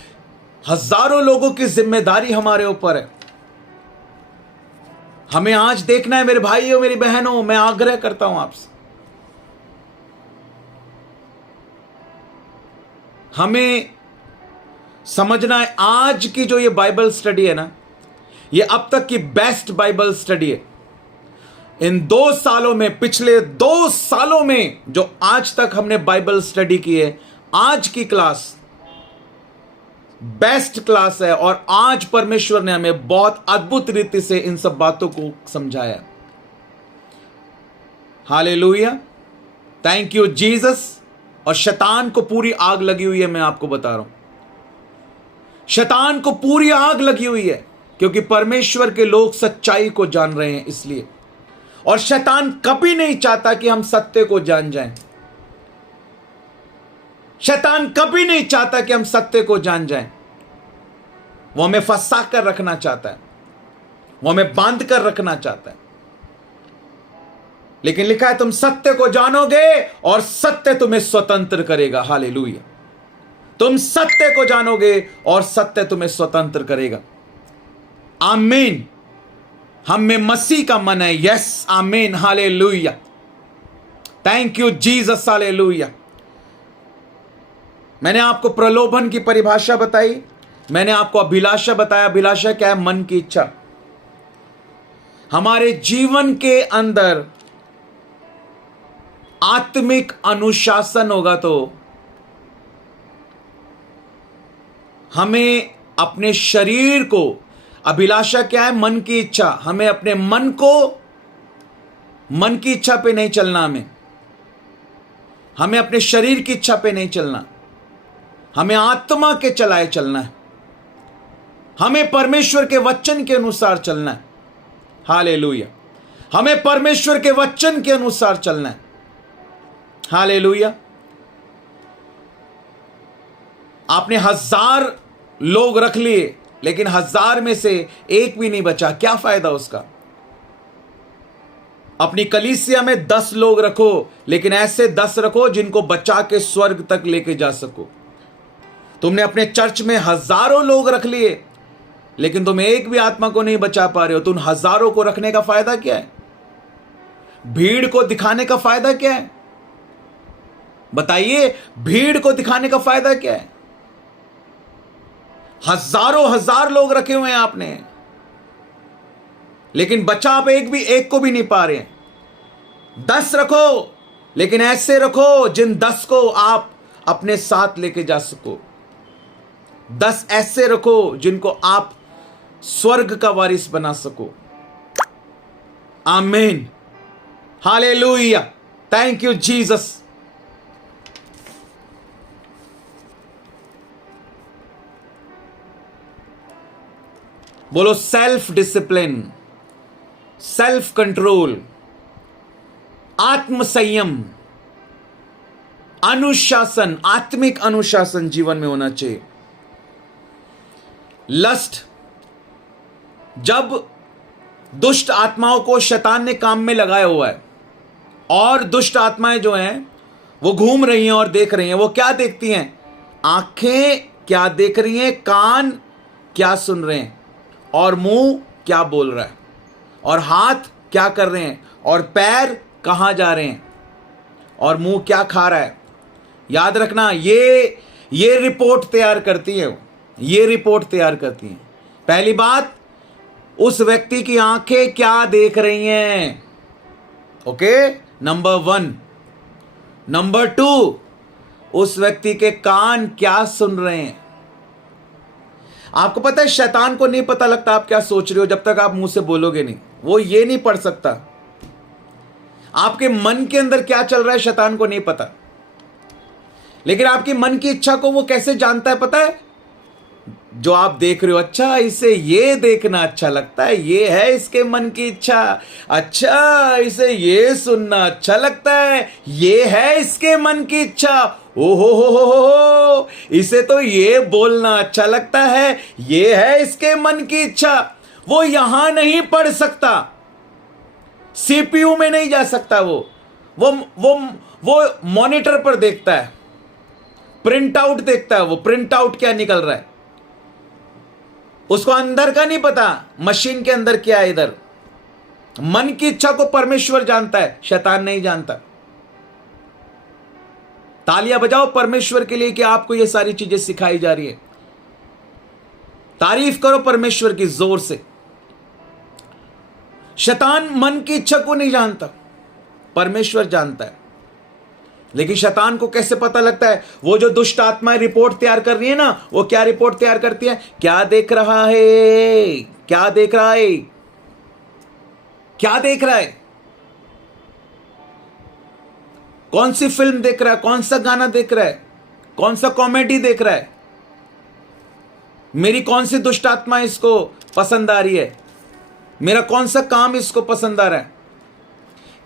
हजारों लोगों की जिम्मेदारी हमारे ऊपर है। हमें आज देखना है मेरे भाइयों, मेरी बहनों, मैं आग्रह करता हूं आपसे, हमें समझना है आज की जो ये बाइबल स्टडी है ना, ये अब तक की बेस्ट बाइबल स्टडी है। इन 2 सालों में, पिछले 2 सालों में जो आज तक हमने बाइबल स्टडी की है, आज की क्लास बेस्ट क्लास है। और आज परमेश्वर ने हमें बहुत अद्भुत रीति से इन सब बातों को समझाया। Hallelujah, thank you Jesus. और शैतान को पूरी आग लगी हुई है, मैं आपको बता रहा हूं, शैतान को पूरी आग लगी हुई है, क्योंकि परमेश्वर के लोग सच्चाई को जान रहे हैं इसलिए। और शैतान कभी नहीं चाहता कि हम सत्य को जान जाएं। शैतान कभी नहीं चाहता कि हम सत्य को जान जाएं। वो हमें फंसा कर रखना चाहता है, वो हमें बांध कर रखना चाहता है। लेकिन लिखा है तुम सत्य को जानोगे और सत्य तुम्हें स्वतंत्र करेगा। हालेलुया, तुम सत्य को जानोगे और सत्य तुम्हें स्वतंत्र करेगा। आमीन। हम में मसीह का मन है। यस, आमीन, hallelujah, thank you Jesus, hallelujah. मैंने आपको प्रलोभन की परिभाषा बताई, मैंने आपको अभिलाषा बताया। अभिलाषा क्या है? मन की इच्छा। हमारे जीवन के अंदर आत्मिक अनुशासन होगा तो हमें अपने शरीर को, अभिलाषा क्या है? मन की इच्छा। हमें अपने मन को, मन की इच्छा पे नहीं चलना, हमें अपने शरीर की इच्छा पे नहीं चलना, हमें आत्मा के चलाए चलना है। हमें परमेश्वर के वचन के अनुसार चलना है। हालेलुया, हमें परमेश्वर के वचन के अनुसार चलना है। हालेलुया। आपने 1000 लोग रख लिए, लेकिन 1000 में से एक भी नहीं बचा, क्या फायदा उसका? अपनी कलीसिया में 10 लोग रखो, लेकिन ऐसे 10 रखो जिनको बचा के स्वर्ग तक लेके जा सको। तुमने अपने चर्च में हजारों लोग रख लिए, लेकिन तुम एक भी आत्मा को नहीं बचा पा रहे हो। तुम हजारों को रखने का फायदा क्या है? भीड़ को दिखाने का फायदा क्या है? बताइए, भीड़ को दिखाने का फायदा क्या है? हजारों हजार लोग रखे हुए हैं आपने, लेकिन बचा आप एक को भी नहीं पा रहे हैं। 10 रखो, लेकिन ऐसे रखो जिन 10 को आप अपने साथ लेके जा सको। 10 ऐसे रखो जिनको आप स्वर्ग का वारिस बना सको। आमीन, हालेलुया, थैंक यू जीसस। बोलो सेल्फ डिसिप्लिन, सेल्फ कंट्रोल, आत्म संयम, अनुशासन, आत्मिक अनुशासन जीवन में होना चाहिए। लस्ट, जब दुष्ट आत्माओं को शैतान ने काम में लगाया हुआ है, और दुष्ट आत्माएं जो हैं वो घूम रही हैं और देख रही हैं। वो क्या देखती हैं? आंखें क्या देख रही हैं, कान क्या सुन रहे हैं, और मुंह क्या बोल रहा है, और हाथ क्या कर रहे हैं, और पैर कहां जा रहे हैं, और मुंह क्या खा रहा है। याद रखना, ये रिपोर्ट तैयार करती है, ये रिपोर्ट तैयार करती है। पहली बात, उस व्यक्ति की आंखें क्या देख रही हैं, ओके, नंबर 1। नंबर 2, उस व्यक्ति के कान क्या सुन रहे हैं। आपको पता है शैतान को नहीं पता लगता आप क्या सोच रहे हो जब तक आप मुंह से बोलोगे नहीं। वो ये नहीं पढ़ सकता आपके मन के अंदर क्या चल रहा है, शैतान को नहीं पता। लेकिन आपकी मन की इच्छा को वो कैसे जानता है पता है? जो आप देख रहे हो, अच्छा इसे ये देखना अच्छा लगता है, ये है इसके मन की इच्छा। अच्छा इसे ये सुनना अच्छा लगता है, ये है इसके मन की इच्छा। ओ हो, इसे तो ये बोलना अच्छा लगता है, ये है इसके मन की इच्छा। वो यहां नहीं पढ़ सकता, सीपीयू में नहीं जा सकता। वो मॉनिटर पर देखता है, प्रिंट आउट देखता है। वो प्रिंट आउट क्या निकल रहा है, उसको अंदर का नहीं पता, मशीन के अंदर क्या है। इधर मन की इच्छा को परमेश्वर जानता है, शैतान नहीं जानता। तालियां बजाओ परमेश्वर के लिए कि आपको ये सारी चीजें सिखाई जा रही है। तारीफ करो परमेश्वर की जोर से। शैतान मन की इच्छा को नहीं जानता, परमेश्वर जानता है। लेकिन शैतान को कैसे पता लगता है? वो जो दुष्ट आत्माएं रिपोर्ट तैयार कर रही है ना, वो क्या रिपोर्ट तैयार करती है? क्या देख रहा है, क्या देख रहा है, क्या देख रहा है, कौन सी फिल्म देख रहा है, कौन सा गाना देख रहा है, कौन सा कॉमेडी देख रहा है, मेरी कौन सी दुष्ट आत्मा इसको पसंद आ रही है, मेरा कौन सा काम इसको पसंद आ रहा है।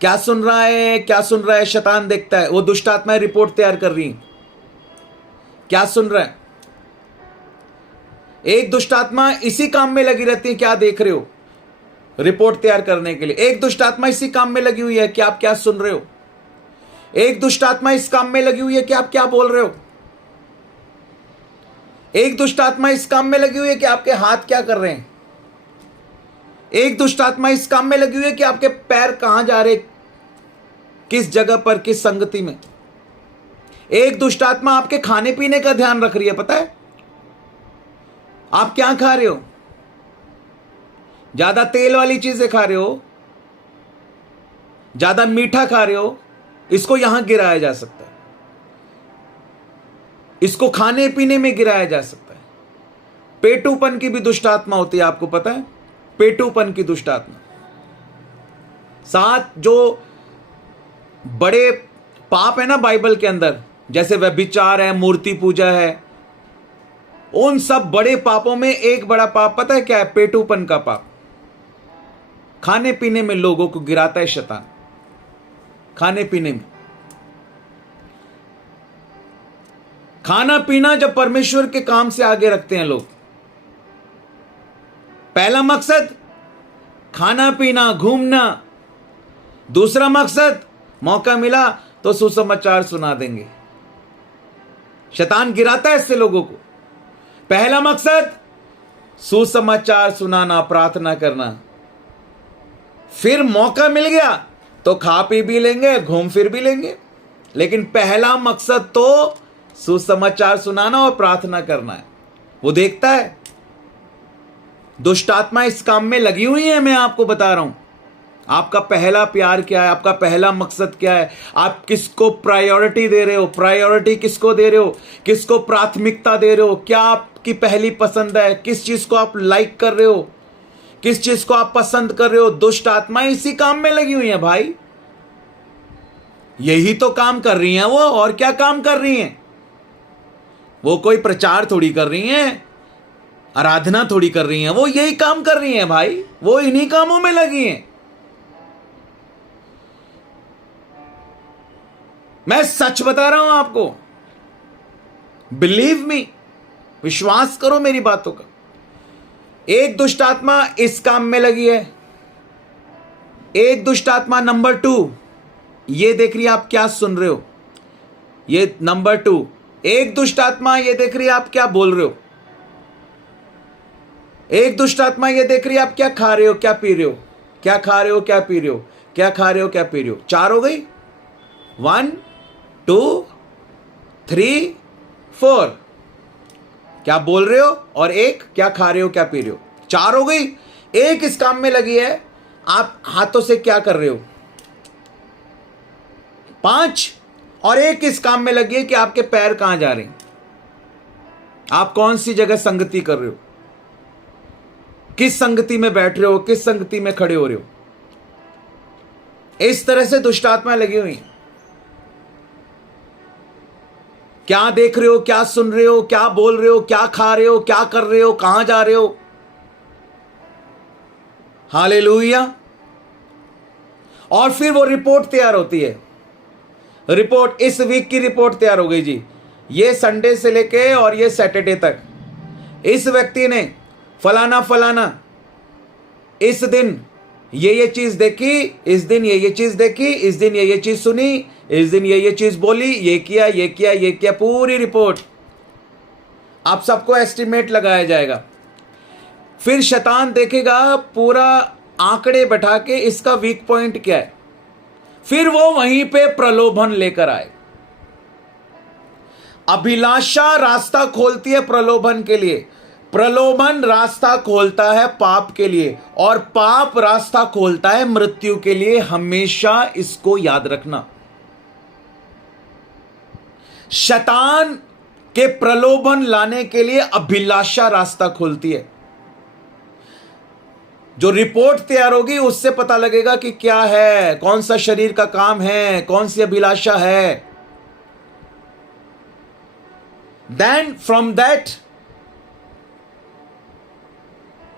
क्या सुन रहा है, क्या सुन रहा है? शैतान देखता है। वो दुष्ट आत्माएं रिपोर्ट तैयार कर रही हैं, क्या सुन रहा है। एक दुष्ट आत्मा इसी काम में लगी रहती है, क्या देख रहे हो, रिपोर्ट तैयार करने के लिए। एक दुष्ट आत्मा इसी काम में लगी हुई है कि आप क्या सुन रहे हो। एक दुष्ट आत्मा इस काम में लगी हुई है कि आप क्या बोल रहे हो। एक दुष्ट आत्मा इस काम में लगी हुई है कि आपके हाथ क्या कर रहे हैं। एक दुष्ट आत्मा इस काम में लगी हुई है कि आपके पैर कहां जा रहे, किस जगह पर, किस संगति में। एक दुष्ट आत्मा आपके खाने पीने का ध्यान रख रही है। पता है आप क्या खा रहे हो? ज्यादा तेल वाली चीजें खा रहे हो, ज्यादा मीठा खा रहे हो, इसको यहां गिराया जा सकता है, इसको खाने पीने में गिराया जा सकता है। पेटूपन की भी दुष्ट आत्मा होती है, आपको पता है? पेटूपन की दुष्ट आत्मा। साथ जो बड़े पाप है ना बाइबल के अंदर, जैसे व्यभिचार है, मूर्ति पूजा है, उन सब बड़े पापों में एक बड़ा पाप पता है क्या है? पेटूपन का पाप। खाने पीने में लोगों को गिराता है शैतान, खाने पीने में। खाना पीना जब परमेश्वर के काम से आगे रखते हैं लोग, पहला मकसद खाना पीना घूमना, दूसरा मकसद मौका मिला तो सुसमाचार सुना देंगे। शैतान गिराता है इससे लोगों को। पहला मकसद सुसमाचार सुनाना, प्रार्थना करना, फिर मौका मिल गया तो खा पी भी लेंगे, घूम फिर भी लेंगे। लेकिन पहला मकसद तो सुसमाचार सुनाना और प्रार्थना करना है। वो देखता है दुष्ट आत्मा इस काम में लगी हुई है। मैं आपको बता रहा हूं आपका पहला प्यार क्या है, आपका पहला मकसद क्या है, आप किसको प्रायोरिटी दे रहे हो, प्रायोरिटी किसको दे रहे हो, किसको प्राथमिकता दे रहे हो, क्या आपकी पहली पसंद है, किस चीज को आप लाइक कर रहे हो, किस चीज को आप पसंद कर रहे हो। दुष्ट आत्माएं इसी काम में लगी हुई हैं भाई, यही तो काम कर रही हैं वो। और क्या काम कर रही हैं वो? कोई प्रचार थोड़ी कर रही हैं, आराधना थोड़ी कर रही हैं, वो यही काम कर रही हैं भाई, वो इन्हीं कामों में लगी हैं। मैं सच बता रहा हूं आपको, बिलीव मी, विश्वास करो मेरी बातों का। एक दुष्ट आत्मा इस काम में लगी है, एक दुष्ट आत्मा नंबर 2, ये देख रही है आप क्या सुन रहे हो, ये नंबर 2। एक दुष्ट आत्मा ये देख रही है आप क्या बोल रहे हो। एक दुष्ट आत्मा ये देख रही है आप क्या खा रहे हो, क्या पी रहे हो, क्या खा रहे हो, क्या पी रहे हो, क्या खा रहे हो, क्या पी रहे हो। 4 हो गई, 1 2 3 4, क्या बोल रहे हो, और 1 क्या खा रहे हो, क्या पी रहे हो। 4 हो गई। एक इस काम में लगी है, आप हाथों से क्या कर रहे हो। 5, और एक इस काम में लगी है कि आपके पैर कहां जा रहे हैं, आप कौन सी जगह संगति कर रहे हो, किस संगति में बैठ रहे हो, किस संगति में खड़े हो रहे हो। इस तरह से दुष्ट आत्माएं लगी हुई हैं। क्या देख रहे हो, क्या सुन रहे हो, क्या बोल रहे हो, क्या खा रहे हो, क्या कर रहे हो, कहां जा रहे हो। हालेलुया। और फिर वो रिपोर्ट तैयार होती है। रिपोर्ट, इस वीक की रिपोर्ट तैयार हो गई जी, ये संडे से लेके और ये सैटरडे तक इस व्यक्ति ने फलाना फलाना इस दिन ये चीज देखी, इस दिन ये चीज देखी, इस दिन ये चीज सुनी, इस दिन ये चीज बोली, ये किया, ये किया, ये किया, पूरी रिपोर्ट। आप सबको एस्टिमेट लगाया जाएगा। फिर शैतान देखेगा पूरा आंकड़े बैठा के इसका वीक पॉइंट क्या है, फिर वो वहीं पे प्रलोभन लेकर आए। अभिलाषा रास्ता खोलती है प्रलोभन के लिए, प्रलोभन रास्ता खोलता है पाप के लिए, और पाप रास्ता खोलता है मृत्यु के लिए। हमेशा इसको याद रखना। शैतान के प्रलोभन लाने के लिए अभिलाषा रास्ता खोलती है। जो रिपोर्ट तैयार होगी उससे पता लगेगा कि क्या है, कौन सा शरीर का काम है, कौन सी अभिलाषा है। Then from that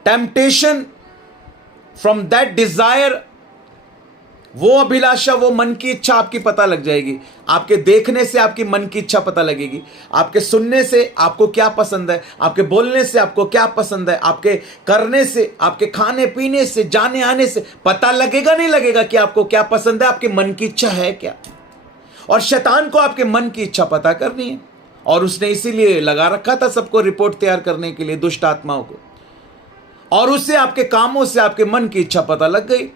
temptation, from that desire, वो अभिलाषा, वो मन की इच्छा आपकी पता लग जाएगी। आपके देखने से आपकी मन की इच्छा पता लगेगी, आपके सुनने से आपको क्या पसंद है, आपके बोलने से आपको क्या पसंद है, आपके करने से, आपके खाने पीने से, जाने आने से पता लगेगा, नहीं लगेगा कि आपको क्या पसंद है, आपके मन की इच्छा है क्या। और शैतान को आपके मन की इच्छा पता करनी है, और उसने इसीलिए लगा रखा था सबको रिपोर्ट तैयार करने के लिए, दुष्ट आत्माओं को। और उससे आपके कामों से आपके मन की इच्छा पता लग गई।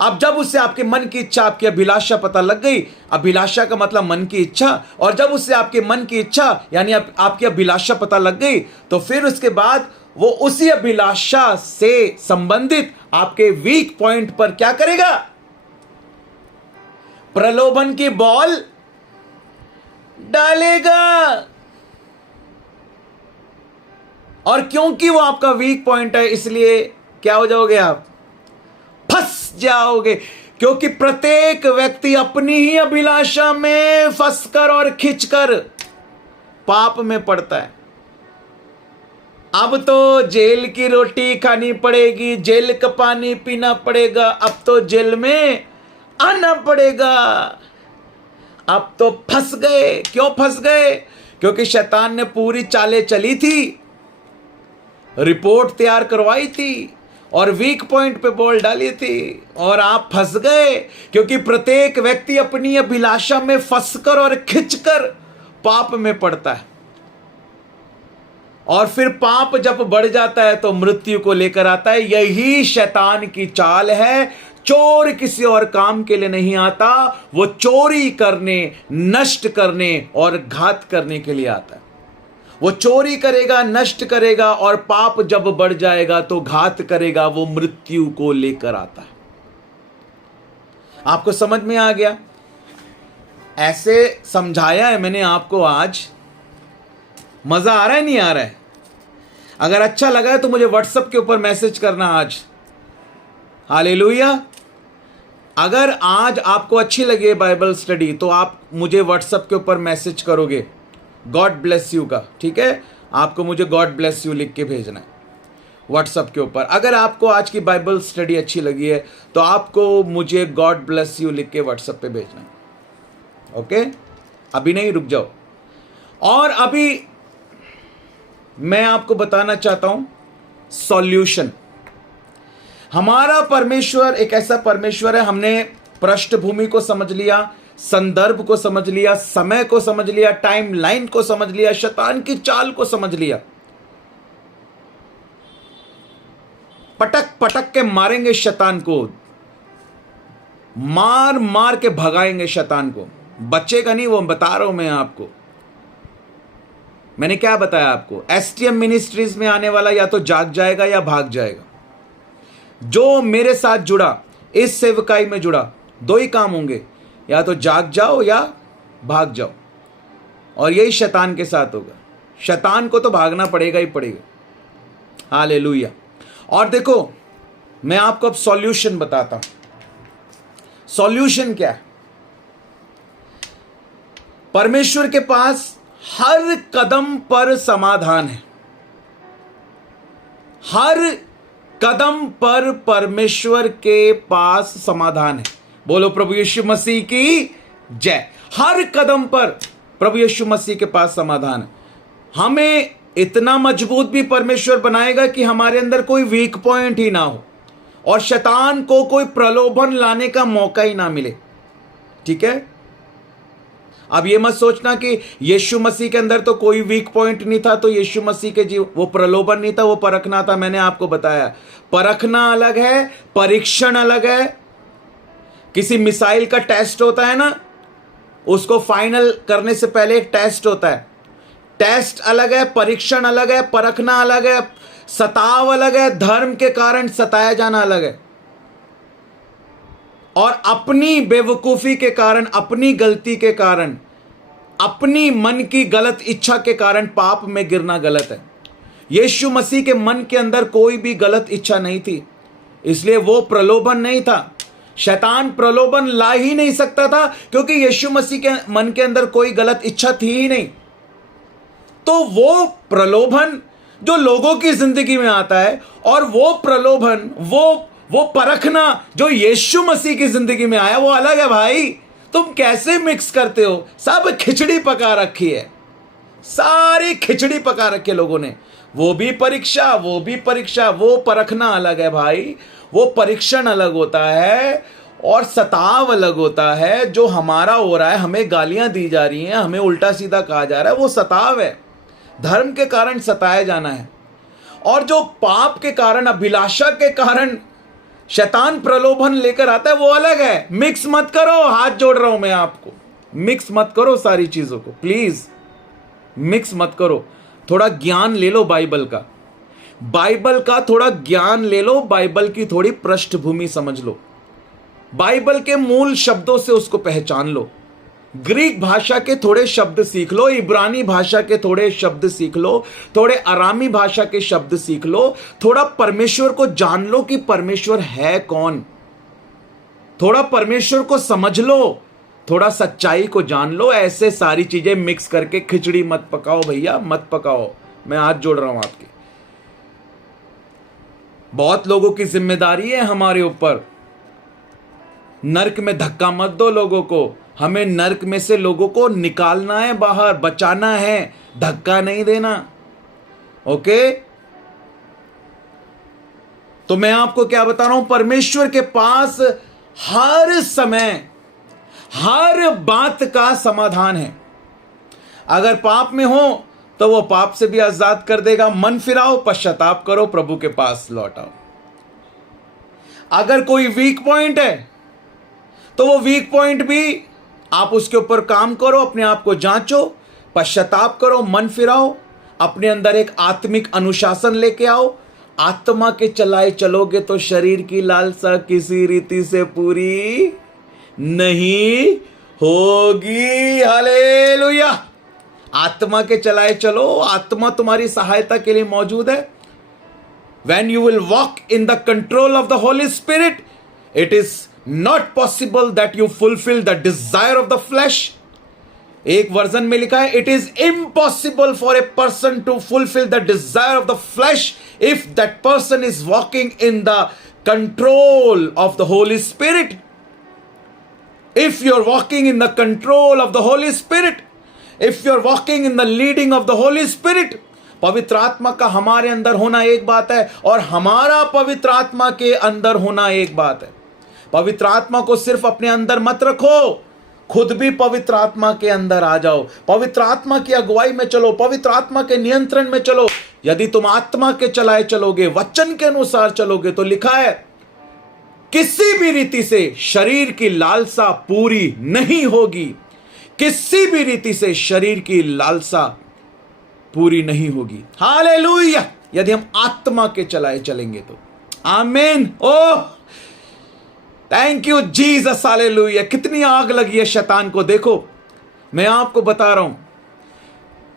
अब जब उससे आपके मन की इच्छा, आपकी अभिलाषा पता लग गई, अभिलाषा का मतलब मन की इच्छा, और जब उससे आपके मन की इच्छा यानी आपकी अभिलाषा पता लग गई, तो फिर उसके बाद वो उसी अभिलाषा से संबंधित आपके वीक पॉइंट पर क्या करेगा, प्रलोभन की बॉल डालेगा। और क्योंकि वो आपका वीक पॉइंट है, इसलिए क्या हो जाओगे, आप फंस जाओगे। क्योंकि प्रत्येक व्यक्ति अपनी ही अभिलाषा में फंसकर और खिंचकर पाप में पड़ता है। अब तो जेल की रोटी खानी पड़ेगी, जेल का पानी पीना पड़ेगा, अब तो जेल में आना पड़ेगा। अब तो फंस गए। क्यों फंस गए? क्योंकि शैतान ने पूरी चालें चली थी, रिपोर्ट तैयार करवाई थी और वीक पॉइंट पे बॉल डाली थी, और आप फंस गए। क्योंकि प्रत्येक व्यक्ति अपनी अभिलाषा में फंसकर और खिंचकर पाप में पड़ता है, और फिर पाप जब बढ़ जाता है तो मृत्यु को लेकर आता है। यही शैतान की चाल है। चोर किसी और काम के लिए नहीं आता, वो चोरी करने, नष्ट करने और घात करने के लिए आता है। वो चोरी करेगा, नष्ट करेगा, और पाप जब बढ़ जाएगा तो घात करेगा, वो मृत्यु को लेकर आता है। आपको समझ में आ गया? ऐसे समझाया है मैंने आपको आज। मजा आ रहा है, नहीं आ रहा है? अगर अच्छा लगा है तो मुझे व्हाट्सएप के ऊपर मैसेज करना आज। हालेलुया। अगर आज आपको अच्छी लगी बाइबल स्टडी तो आप मुझे व्हाट्सएप के ऊपर मैसेज करोगे गॉड ब्लेस यू का, ठीक है? आपको मुझे गॉड ब्लेस यू लिख के भेजना है व्हाट्सएप के ऊपर। अगर आपको आज की बाइबल स्टडी अच्छी लगी है तो आपको मुझे गॉड ब्लेस यू लिख के व्हाट्सएप पे भेजना है। ओके, अभी नहीं, रुक जाओ। और अभी मैं आपको बताना चाहता हूं सॉल्यूशन। हमारा परमेश्वर एक ऐसा परमेश्वर है, हमने पृष्ठभूमि को समझ लिया, संदर्भ को समझ लिया, समय को समझ लिया, टाइम लाइन को समझ लिया, शैतान की चाल को समझ लिया। पटक पटक के मारेंगे शैतान को, मार मार के भगाएंगे शैतान को, बचेगा नहीं वो, बता रहा हूं मैं आपको। मैंने क्या बताया आपको, एसटीएम मिनिस्ट्रीज में आने वाला या तो जाग जाएगा या भाग जाएगा। जो मेरे साथ जुड़ा, इस सेवकाई में जुड़ा, दो ही काम होंगे, या तो जाग जाओ या भाग जाओ। और यही शैतान के साथ होगा, शैतान को तो भागना पड़ेगा ही पड़ेगा। हालेलुया। और देखो मैं आपको अब सॉल्यूशन बताता हूं। सॉल्यूशन क्या है? परमेश्वर के पास हर कदम पर समाधान है। हर कदम पर परमेश्वर के पास समाधान है। बोलो प्रभु यीशु मसीह की जय। हर कदम पर प्रभु यीशु मसीह के पास समाधान है। हमें इतना मजबूत भी परमेश्वर बनाएगा कि हमारे अंदर कोई वीक पॉइंट ही ना हो और शैतान को कोई प्रलोभन लाने का मौका ही ना मिले। ठीक है? अब ये मत सोचना कि यीशु मसीह के अंदर तो कोई वीक पॉइंट नहीं था, तो यीशु मसीह के जीव वो प्रलोभन नहीं था, वो परखना था। मैंने आपको बताया, परखना अलग है, परीक्षण अलग है। किसी मिसाइल का टेस्ट होता है ना, उसको फाइनल करने से पहले एक टेस्ट होता है। टेस्ट अलग है, परीक्षण अलग है, परखना अलग है, सताव अलग है, धर्म के कारण सताया जाना अलग है। और अपनी बेवकूफी के कारण, अपनी गलती के कारण, अपनी मन की गलत इच्छा के कारण पाप में गिरना गलत है। यीशु मसीह के मन के अंदर कोई भी गलत इच्छा नहीं थी, इसलिए वो प्रलोभन नहीं था। शैतान प्रलोभन ला ही नहीं सकता था, क्योंकि यीशु मसीह के मन के अंदर कोई गलत इच्छा थी ही नहीं। तो वो प्रलोभन जो लोगों की जिंदगी में आता है, और वो प्रलोभन, वो परखना जो यीशु मसीह की जिंदगी में आया, वो अलग है भाई। तुम कैसे मिक्स करते हो? सब खिचड़ी पका रखी है, सारी खिचड़ी पका रखी है लोगों ने। वो भी परीक्षा, वो भी परीक्षा। वो परखना अलग है भाई, वो परीक्षण अलग होता है, और सताव अलग होता है। जो हमारा हो रहा है, हमें गालियां दी जा रही हैं, हमें उल्टा सीधा कहा जा रहा है, वो सताव है। धर्म के कारण सताया जाना है। और जो पाप के कारण, अभिलाषा के कारण शैतान प्रलोभन लेकर आता है, वो अलग है। मिक्स मत करो, हाथ जोड़ रहा हूं मैं आपको, मिक्स मत करो सारी चीजों को, प्लीज मिक्स मत करो। थोड़ा ज्ञान ले लो बाइबल का, बाइबल का थोड़ा ज्ञान ले लो, बाइबल की थोड़ी पृष्ठभूमि समझ लो, बाइबल के मूल शब्दों से उसको पहचान लो। ग्रीक भाषा के थोड़े शब्द सीख लो, इब्रानी भाषा के थोड़े शब्द सीख लो, थोड़े अरामी भाषा के शब्द सीख लो। थोड़ा परमेश्वर को जान लो कि परमेश्वर है कौन। थोड़ा परमेश्वर को समझ लो, थोड़ा सच्चाई को जान लो। ऐसे सारी चीजें मिक्स करके खिचड़ी मत पकाओ भैया, मत पकाओ। मैं हाथ जोड़ रहा हूं आपके। बहुत लोगों की जिम्मेदारी है हमारे ऊपर। नर्क में धक्का मत दो लोगों को। हमें नर्क में से लोगों को निकालना है बाहर, बचाना है, धक्का नहीं देना। ओके? तो मैं आपको क्या बता रहा हूं, परमेश्वर के पास हर समय हर बात का समाधान है। अगर पाप में हो तो वो पाप से भी आजाद कर देगा। मन फिराओ, पश्चाताप करो, प्रभु के पास लौट आओ। अगर कोई वीक पॉइंट है तो वो वीक पॉइंट भी आप उसके ऊपर काम करो, अपने आप को जांचो, पश्चाताप करो, मन फिराओ, अपने अंदर एक आत्मिक अनुशासन लेके आओ। आत्मा के चलाए चलोगे तो शरीर की लालसा किसी रीति से पूरी नहीं होगी। हालेलुया। आत्मा के चलाए चलो, आत्मा तुम्हारी सहायता के लिए मौजूद है। When you will walk in the control of the Holy Spirit, it is not possible that you fulfill the desire of the flesh. एक वर्जन में लिखा है, it is impossible for a person to fulfill the desire of the flesh if that person is walking in the control of the Holy Spirit. If you're walking in the control of the Holy Spirit, if you're walking in the leading of the Holy Spirit, पवित्र आत्मा का हमारे अंदर होना एक बात है और हमारा पवित्र आत्मा के अंदर होना एक बात है। पवित्र आत्मा को सिर्फ अपने अंदर मत रखो, खुद भी पवित्र आत्मा के अंदर आ जाओ, पवित्र आत्मा की अगुवाई में चलो, पवित्र आत्मा के नियंत्रण में चलो। यदि तुम आत्मा के चलाए चलोगे, वचन के अनुसार चलोगे, तो लिखा है किसी भी रीति से शरीर की लालसा पूरी नहीं होगी। किसी भी रीति से शरीर की लालसा पूरी नहीं होगी। हालेलुया। यदि हम आत्मा के चलाए चलेंगे तो। आमीन। Oh thank you Jesus. Hallelujah. कितनी आग लगी है शैतान को। देखो मैं आपको बता रहा हूं,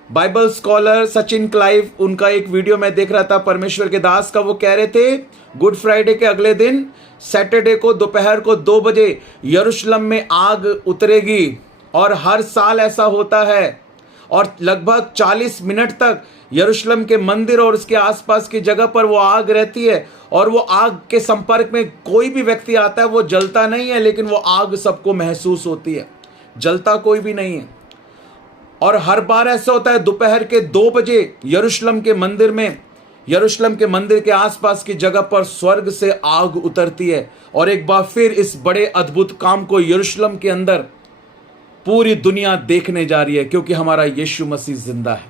बाइबल स्कॉलर सचिन क्लाइव, उनका एक वीडियो मैं देख रहा था परमेश्वर के दास का। वो कह रहे थे गुड फ्राइडे के अगले दिन सैटरडे को दोपहर को 2 बजे यरूशलेम में आग उतरेगी और हर साल ऐसा होता है और लगभग 40 मिनट तक यरूशलेम के मंदिर और उसके आसपास की जगह पर वो आग रहती है और वो आग के संपर्क में कोई भी व्यक्ति आता है वो जलता नहीं है, लेकिन वो आग सबको महसूस होती है, जलता कोई भी नहीं है। और हर बार ऐसा होता है दोपहर के 2 बजे यरूशलेम के मंदिर में, यरूशलेम के मंदिर के आसपास की जगह पर स्वर्ग से आग उतरती है और एक बार फिर इस बड़े अद्भुत काम को यरूशलेम के अंदर पूरी दुनिया देखने जा रही है, क्योंकि हमारा यीशु मसीह जिंदा है,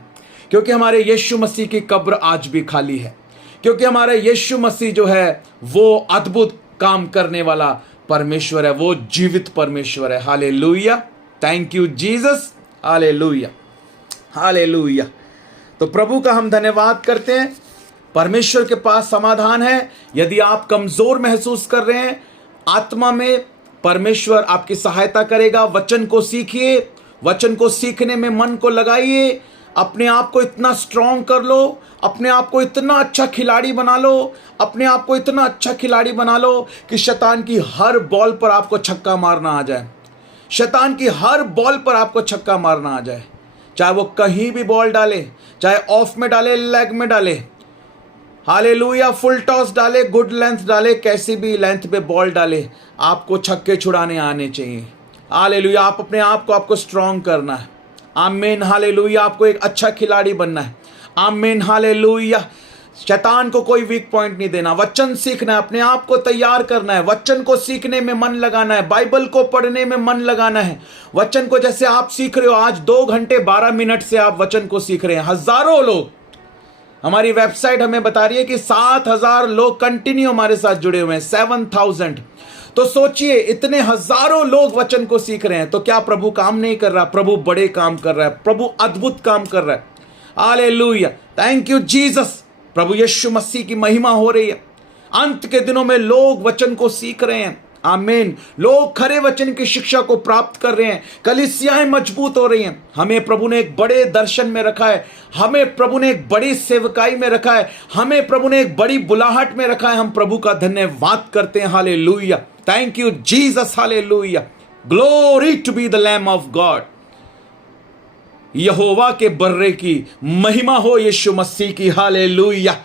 क्योंकि हमारे यीशु मसीह की कब्र आज भी खाली है, क्योंकि हमारा यीशु मसीह जो है वो अद्भुत काम करने वाला परमेश्वर है, वो जीवित परमेश्वर है। Hallelujah. Thank you Jesus. Hallelujah. Hallelujah. तो प्रभु का हम धन्यवाद करते हैं। परमेश्वर के पास समाधान है। यदि आप कमजोर महसूस कर रहे हैं आत्मा में, परमेश्वर आपकी सहायता करेगा। वचन को सीखिए, वचन को सीखने में मन को लगाइए, अपने आप को इतना स्ट्रांग कर लो, अपने आप को इतना अच्छा खिलाड़ी बना लो, अपने आप को इतना अच्छा खिलाड़ी बना लो कि शैतान की हर बॉल पर आपको छक्का मारना आ जाए, शैतान की हर बॉल पर आपको छक्का मारना आ जाए, चाहे वो कहीं भी बॉल डाले, चाहे ऑफ में डाले, लेग में डाले, हालेलुया, फुल टॉस डाले, गुड लेंथ डाले, कैसी भी लेंथ पे बॉल डाले, आपको छक्के छुड़ाने आने चाहिए। हालेलुया। आप अपने आप को आपको स्ट्रांग करना है। आमीन। हालेलुया। आपको एक अच्छा खिलाड़ी बनना है। आमीन। हालेलुया। शैतान को कोई वीक पॉइंट नहीं देना, वचन सीखना है, अपने आप को तैयार करना है, वचन को सीखने में मन लगाना है, बाइबल को पढ़ने में मन लगाना है। वचन को जैसे आप सीख रहे हो, आज 2 घंटे 12 मिनट से आप वचन को सीख रहे हैं। हजारों लोग, हमारी वेबसाइट हमें बता रही है कि 7,000 लोग कंटिन्यू हमारे साथ जुड़े हुए हैं, 7,000। तो सोचिए इतने हजारों लोग वचन को सीख रहे हैं, तो क्या प्रभु काम नहीं कर रहा? प्रभु बड़े काम कर रहा है, प्रभु अद्भुत काम कर रहा है। हालेलुया। Thank you Jesus. प्रभु यीशु मसीह की महिमा हो रही है। अंत के दिनों में लोग वचन को सीख रहे हैं। आमीन। लोग खरे वचन की शिक्षा को प्राप्त कर रहे हैं, कलीसियाएं मजबूत हो रही हैं। हमें प्रभु ने एक बड़े दर्शन में रखा है, हमें प्रभु ने एक बड़ी सेवकाई में रखा है, हमें प्रभु ने एक बड़ी बुलाहट में रखा है। हम प्रभु का धन्यवाद करते हैं। Hallelujah. Thank you Jesus. Hallelujah. Glory to be the lamb of God. Yahowa के बर्रे की महिमा हो यीशु मसीह की। Hallelujah.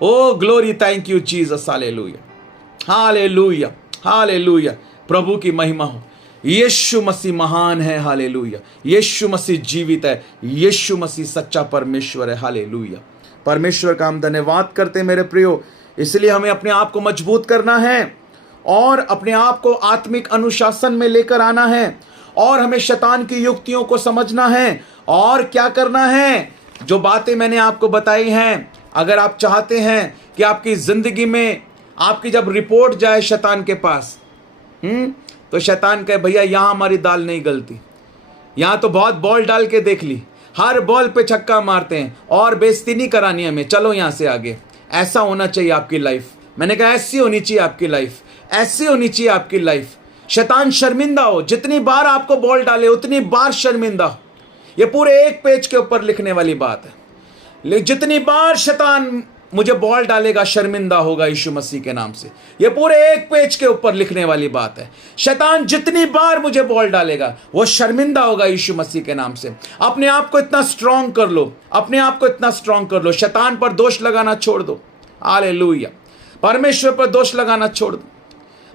Oh glory. Thank you Jesus. Hallelujah. Hallelujah. Hallelujah. प्रभु की महिमा हो। यीशु मसीह महान है। हालेलुया। यीशु मसीह जीवित है। यीशु मसीह सच्चा परमेश्वर है। हालेलुया। परमेश्वर का हम धन्यवाद करते हैं मेरे प्रियो। इसलिए हमें अपने आप को मजबूत करना है और अपने आप को आत्मिक अनुशासन में लेकर आना है और हमें शैतान की युक्तियों को समझना है। और क्या करना है? जो बातें मैंने आपको बताई हैं, अगर आप चाहते हैं कि आपकी जिंदगी में आपकी जब रिपोर्ट जाए शैतान के पास, तो शैतान कहे भैया यहां हमारी दाल नहीं गलती, यहां तो बहुत बॉल डाल के देख ली, हर बॉल पे छक्का मारते हैं और बेइज्जती नहीं करानी हमें, चलो यहां से आगे। ऐसा होना चाहिए आपकी लाइफ। मैंने कहा ऐसी होनी चाहिए आपकी लाइफ, ऐसी होनी चाहिए आपकी लाइफ। शैतान शर्मिंदा हो, जितनी बार आपको बॉल डाले उतनी बार शर्मिंदा हो। ये पूरे एक पेज के ऊपर लिखने वाली बात है। लेकिन जितनी बार शैतान मुझे बॉल डालेगा शर्मिंदा होगा यीशु मसीह के नाम से। ये पूरे एक पेज के ऊपर लिखने वाली बात है। शैतान जितनी बार मुझे बॉल डालेगा वो शर्मिंदा होगा यीशु मसीह के नाम से। अपने आप को इतना स्ट्रांग कर लो, अपने आप को इतना स्ट्रांग कर लो। शैतान पर दोष लगाना छोड़ दो। हालेलुया। परमेश्वर पर दोष लगाना छोड़ दो,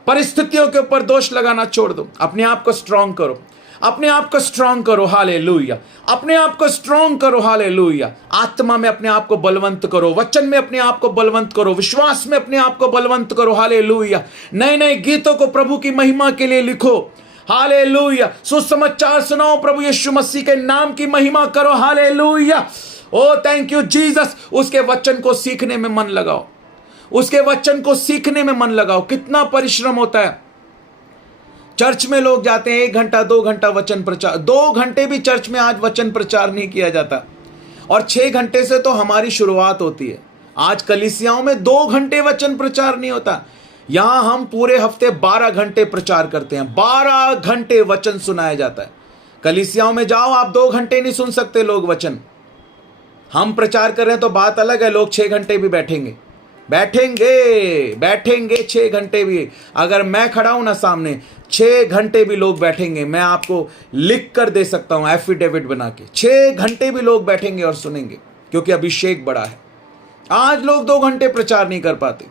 परिस्थितियों के ऊपर दोष लगाना छोड़ दो। अपने आप को स्ट्रांग करो, अपने आप को स्ट्रांग करो, हालेलुया। अपने आप को स्ट्रांग करो, हालेलुया। आत्मा में अपने आप को बलवंत करो, वचन में अपने आप को बलवंत करो, विश्वास में अपने आप को बलवंत करो, हालेलुया। नए नए गीतों को प्रभु की महिमा के लिए लिखो, हालेलुया। सुसमाचार सुनाओ, प्रभु यीशु मसीह के नाम की महिमा करो, hallelujah. Oh thank you Jesus. उसके वचन को सीखने में मन लगाओ, उसके वचन को सीखने में मन लगाओ। कितना परिश्रम होता है। चर्च में लोग जाते हैं 1 घंटा 2 घंटा वचन प्रचार, 2 घंटे भी चर्च में आज वचन प्रचार नहीं किया जाता, और 6 घंटे से तो हमारी शुरुआत होती है। आज कलीसियाओं में 2 घंटे वचन प्रचार नहीं होता। यहां हम पूरे हफ्ते 12 घंटे प्रचार करते हैं, 12 घंटे वचन सुनाया जाता है। कलीसियाओं में जाओ, आप 2 घंटे नहीं सुन सकते लोग वचन। हम प्रचार कर रहे हैं तो बात अलग है, लोग 6 घंटे भी बैठेंगे 6 घंटे भी। अगर मैं खड़ा हूं ना सामने, 6 घंटे भी लोग बैठेंगे। मैं आपको लिख कर दे सकता हूं एफिडेविट बना के, 6 घंटे भी लोग बैठेंगे और सुनेंगे, क्योंकि अभिषेक बड़ा है। आज लोग 2 घंटे प्रचार नहीं कर पाते,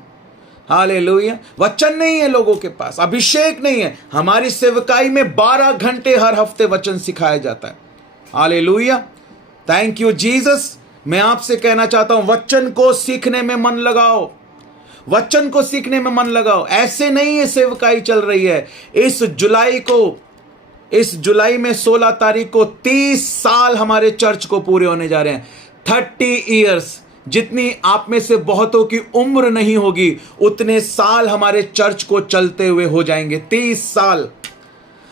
हालेलुया। वचन नहीं है लोगों के पास, अभिषेक नहीं है। हमारी सेवकाई में 12 घंटे हर हफ्ते वचन सिखाया जाता है, हालेलुया। Thank you Jesus. मैं आपसे कहना चाहता हूं, वचन को सीखने में मन लगाओ, वचन को सीखने में मन लगाओ। ऐसे नहीं है सेवकाई चल रही है। इस जुलाई में 16 तारीख को 30 साल हमारे चर्च को पूरे होने जा रहे हैं। 30 ईयर्स। जितनी आप में से बहुतों की उम्र नहीं होगी, उतने साल हमारे चर्च को चलते हुए हो जाएंगे, 30 साल।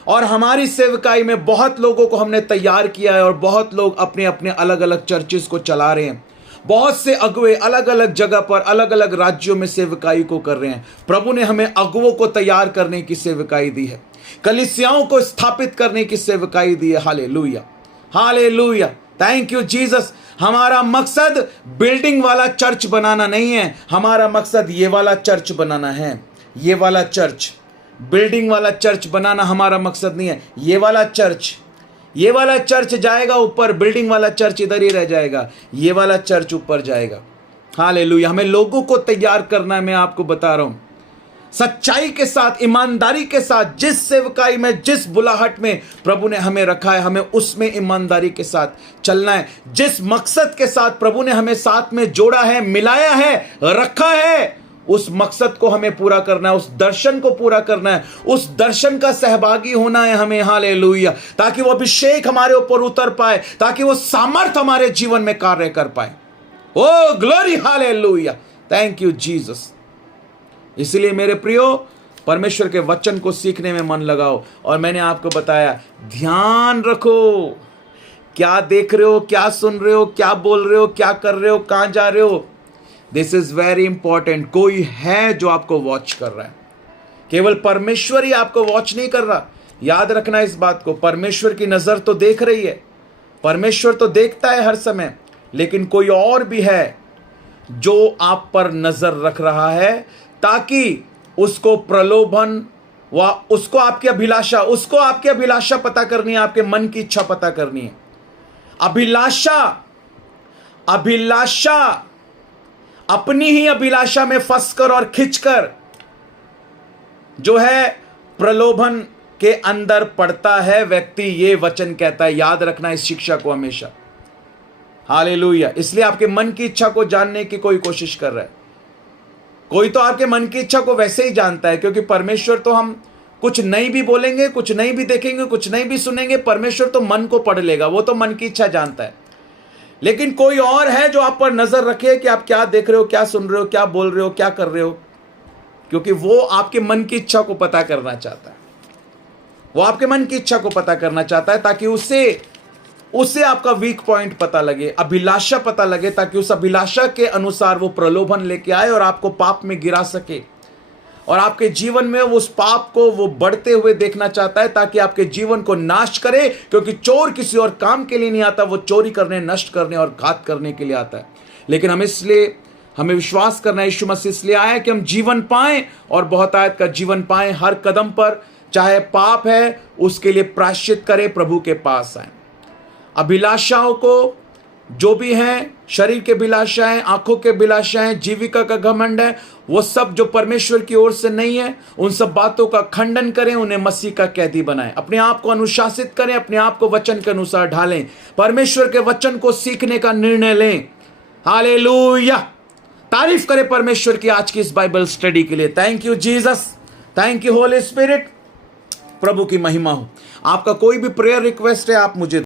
और हमारी सेवकाई में बहुत लोगों को हमने तैयार किया है, और बहुत लोग अपने अपने अलग अलग चर्चेस को चला रहे हैं। बहुत से अगुवे अलग अलग जगह पर अलग अलग राज्यों में सेवकाई को कर रहे हैं। प्रभु ने हमें अगुवों को तैयार करने की सेवकाई दी है, कलीसियाओं को स्थापित करने की सेवकाई दी है, hallelujah, hallelujah. Thank you Jesus. हमारा मकसद बिल्डिंग वाला चर्च बनाना नहीं है, हमारा मकसद ये वाला चर्च बनाना है। ये वाला चर्च, बिल्डिंग वाला चर्च बनाना हमारा मकसद नहीं है। ये वाला चर्च जाएगा ऊपर, बिल्डिंग वाला चर्च इधर ही रह जाएगा। ये वाला चर्च ऊपर जाएगा, हालेलुया। हमें लोगों को तैयार करना है। मैं आपको बता रहा हूं, सच्चाई के साथ, ईमानदारी के साथ, जिस सेवकाई में, जिस बुलाहट में प्रभु ने हमें रखा है, हमें उसमें ईमानदारी के साथ चलना है। जिस मकसद के साथ प्रभु ने हमें साथ में जोड़ा है, मिलाया है, रखा है, उस मकसद को हमें पूरा करना है, उस दर्शन को पूरा करना है, उस दर्शन का सहभागी होना है हमें, हालेलुया। ताकि वो अभिषेक हमारे ऊपर उतर पाए, ताकि वो सामर्थ हमारे जीवन में कार्य कर पाए। Oh glory, hallelujah. Thank you Jesus. इसलिए मेरे प्रियो, परमेश्वर के वचन को सीखने में मन लगाओ। और मैंने आपको बताया, ध्यान रखो, क्या देख रहे हो, क्या सुन रहे हो, क्या बोल रहे हो, क्या कर रहे हो, कहां जा रहे हो। This is very important. कोई है जो आपको वॉच कर रहा है, केवल परमेश्वर ही आपको वॉच नहीं कर रहा। याद रखना इस बात को, परमेश्वर की नजर तो देख रही है, परमेश्वर तो देखता है हर समय, लेकिन कोई और भी है जो आप पर नजर रख रहा है, ताकि उसको प्रलोभन व उसको आपकी अभिलाषा पता करनी है, आपके मन की इच्छा पता करनी है। अभिलाषा अपनी ही अभिलाषा में फंसकर और खिंचकर जो है प्रलोभन के अंदर पड़ता है व्यक्ति, ये वचन कहता है। याद रखना इस शिक्षा को हमेशा, हालेलुया। इसलिए आपके मन की इच्छा को जानने की कोई कोशिश कर रहा है। कोई तो आपके मन की इच्छा को वैसे ही जानता है, क्योंकि परमेश्वर तो, हम कुछ नहीं भी बोलेंगे, कुछ नहीं भी देखेंगे, कुछ नहीं भी सुनेंगे, परमेश्वर तो मन को पढ़ लेगा, वो तो मन की इच्छा जानता है। लेकिन कोई और है जो आप पर नजर रखे कि आप क्या देख रहे हो, क्या सुन रहे हो, क्या बोल रहे हो, क्या कर रहे हो, क्योंकि वो आपके मन की इच्छा को पता करना चाहता है। वो आपके मन की इच्छा को पता करना चाहता है, ताकि उससे आपका वीक पॉइंट पता लगे, अभिलाषा पता लगे, ताकि उस अभिलाषा के अनुसार वो प्रलोभन लेके आए और आपको पाप में गिरा सके। और आपके जीवन में उस पाप को वो बढ़ते हुए देखना चाहता है, ताकि आपके जीवन को नाश करे, क्योंकि चोर किसी और काम के लिए नहीं आता, वो चोरी करने, नष्ट करने और घात करने के लिए आता है। लेकिन हमें विश्वास करना है, यीशु मसीह इसलिए आया कि हम जीवन पाएं और बहुतायत का जीवन पाएं। हर कदम पर चाहे पाप है, उसके लिए प्रायश्चित करें, प्रभु के पास आए। अभिलाषाओं को जो भी हैं शरीर के अभिलाषाएं, आंखों के अभिलाषाएं, जीविका का घमंड है, वो सब जो परमेश्वर की ओर से नहीं है, उन सब बातों का खंडन करें, उन्हें मसीह का कैदी बनाएं। अपने आप को अनुशासित करें, अपने आप को वचन के अनुसार ढालें, परमेश्वर के वचन को सीखने का निर्णय लें। हालेलुया! तारीफ करें परमेश्वर की आज की इस बाइबल स्टडी के लिए। Thank you Jesus, thank you holy spirit. प्रभु की महिमा हो। आपका कोई भी प्रेयर रिक्वेस्ट है, आप मुझे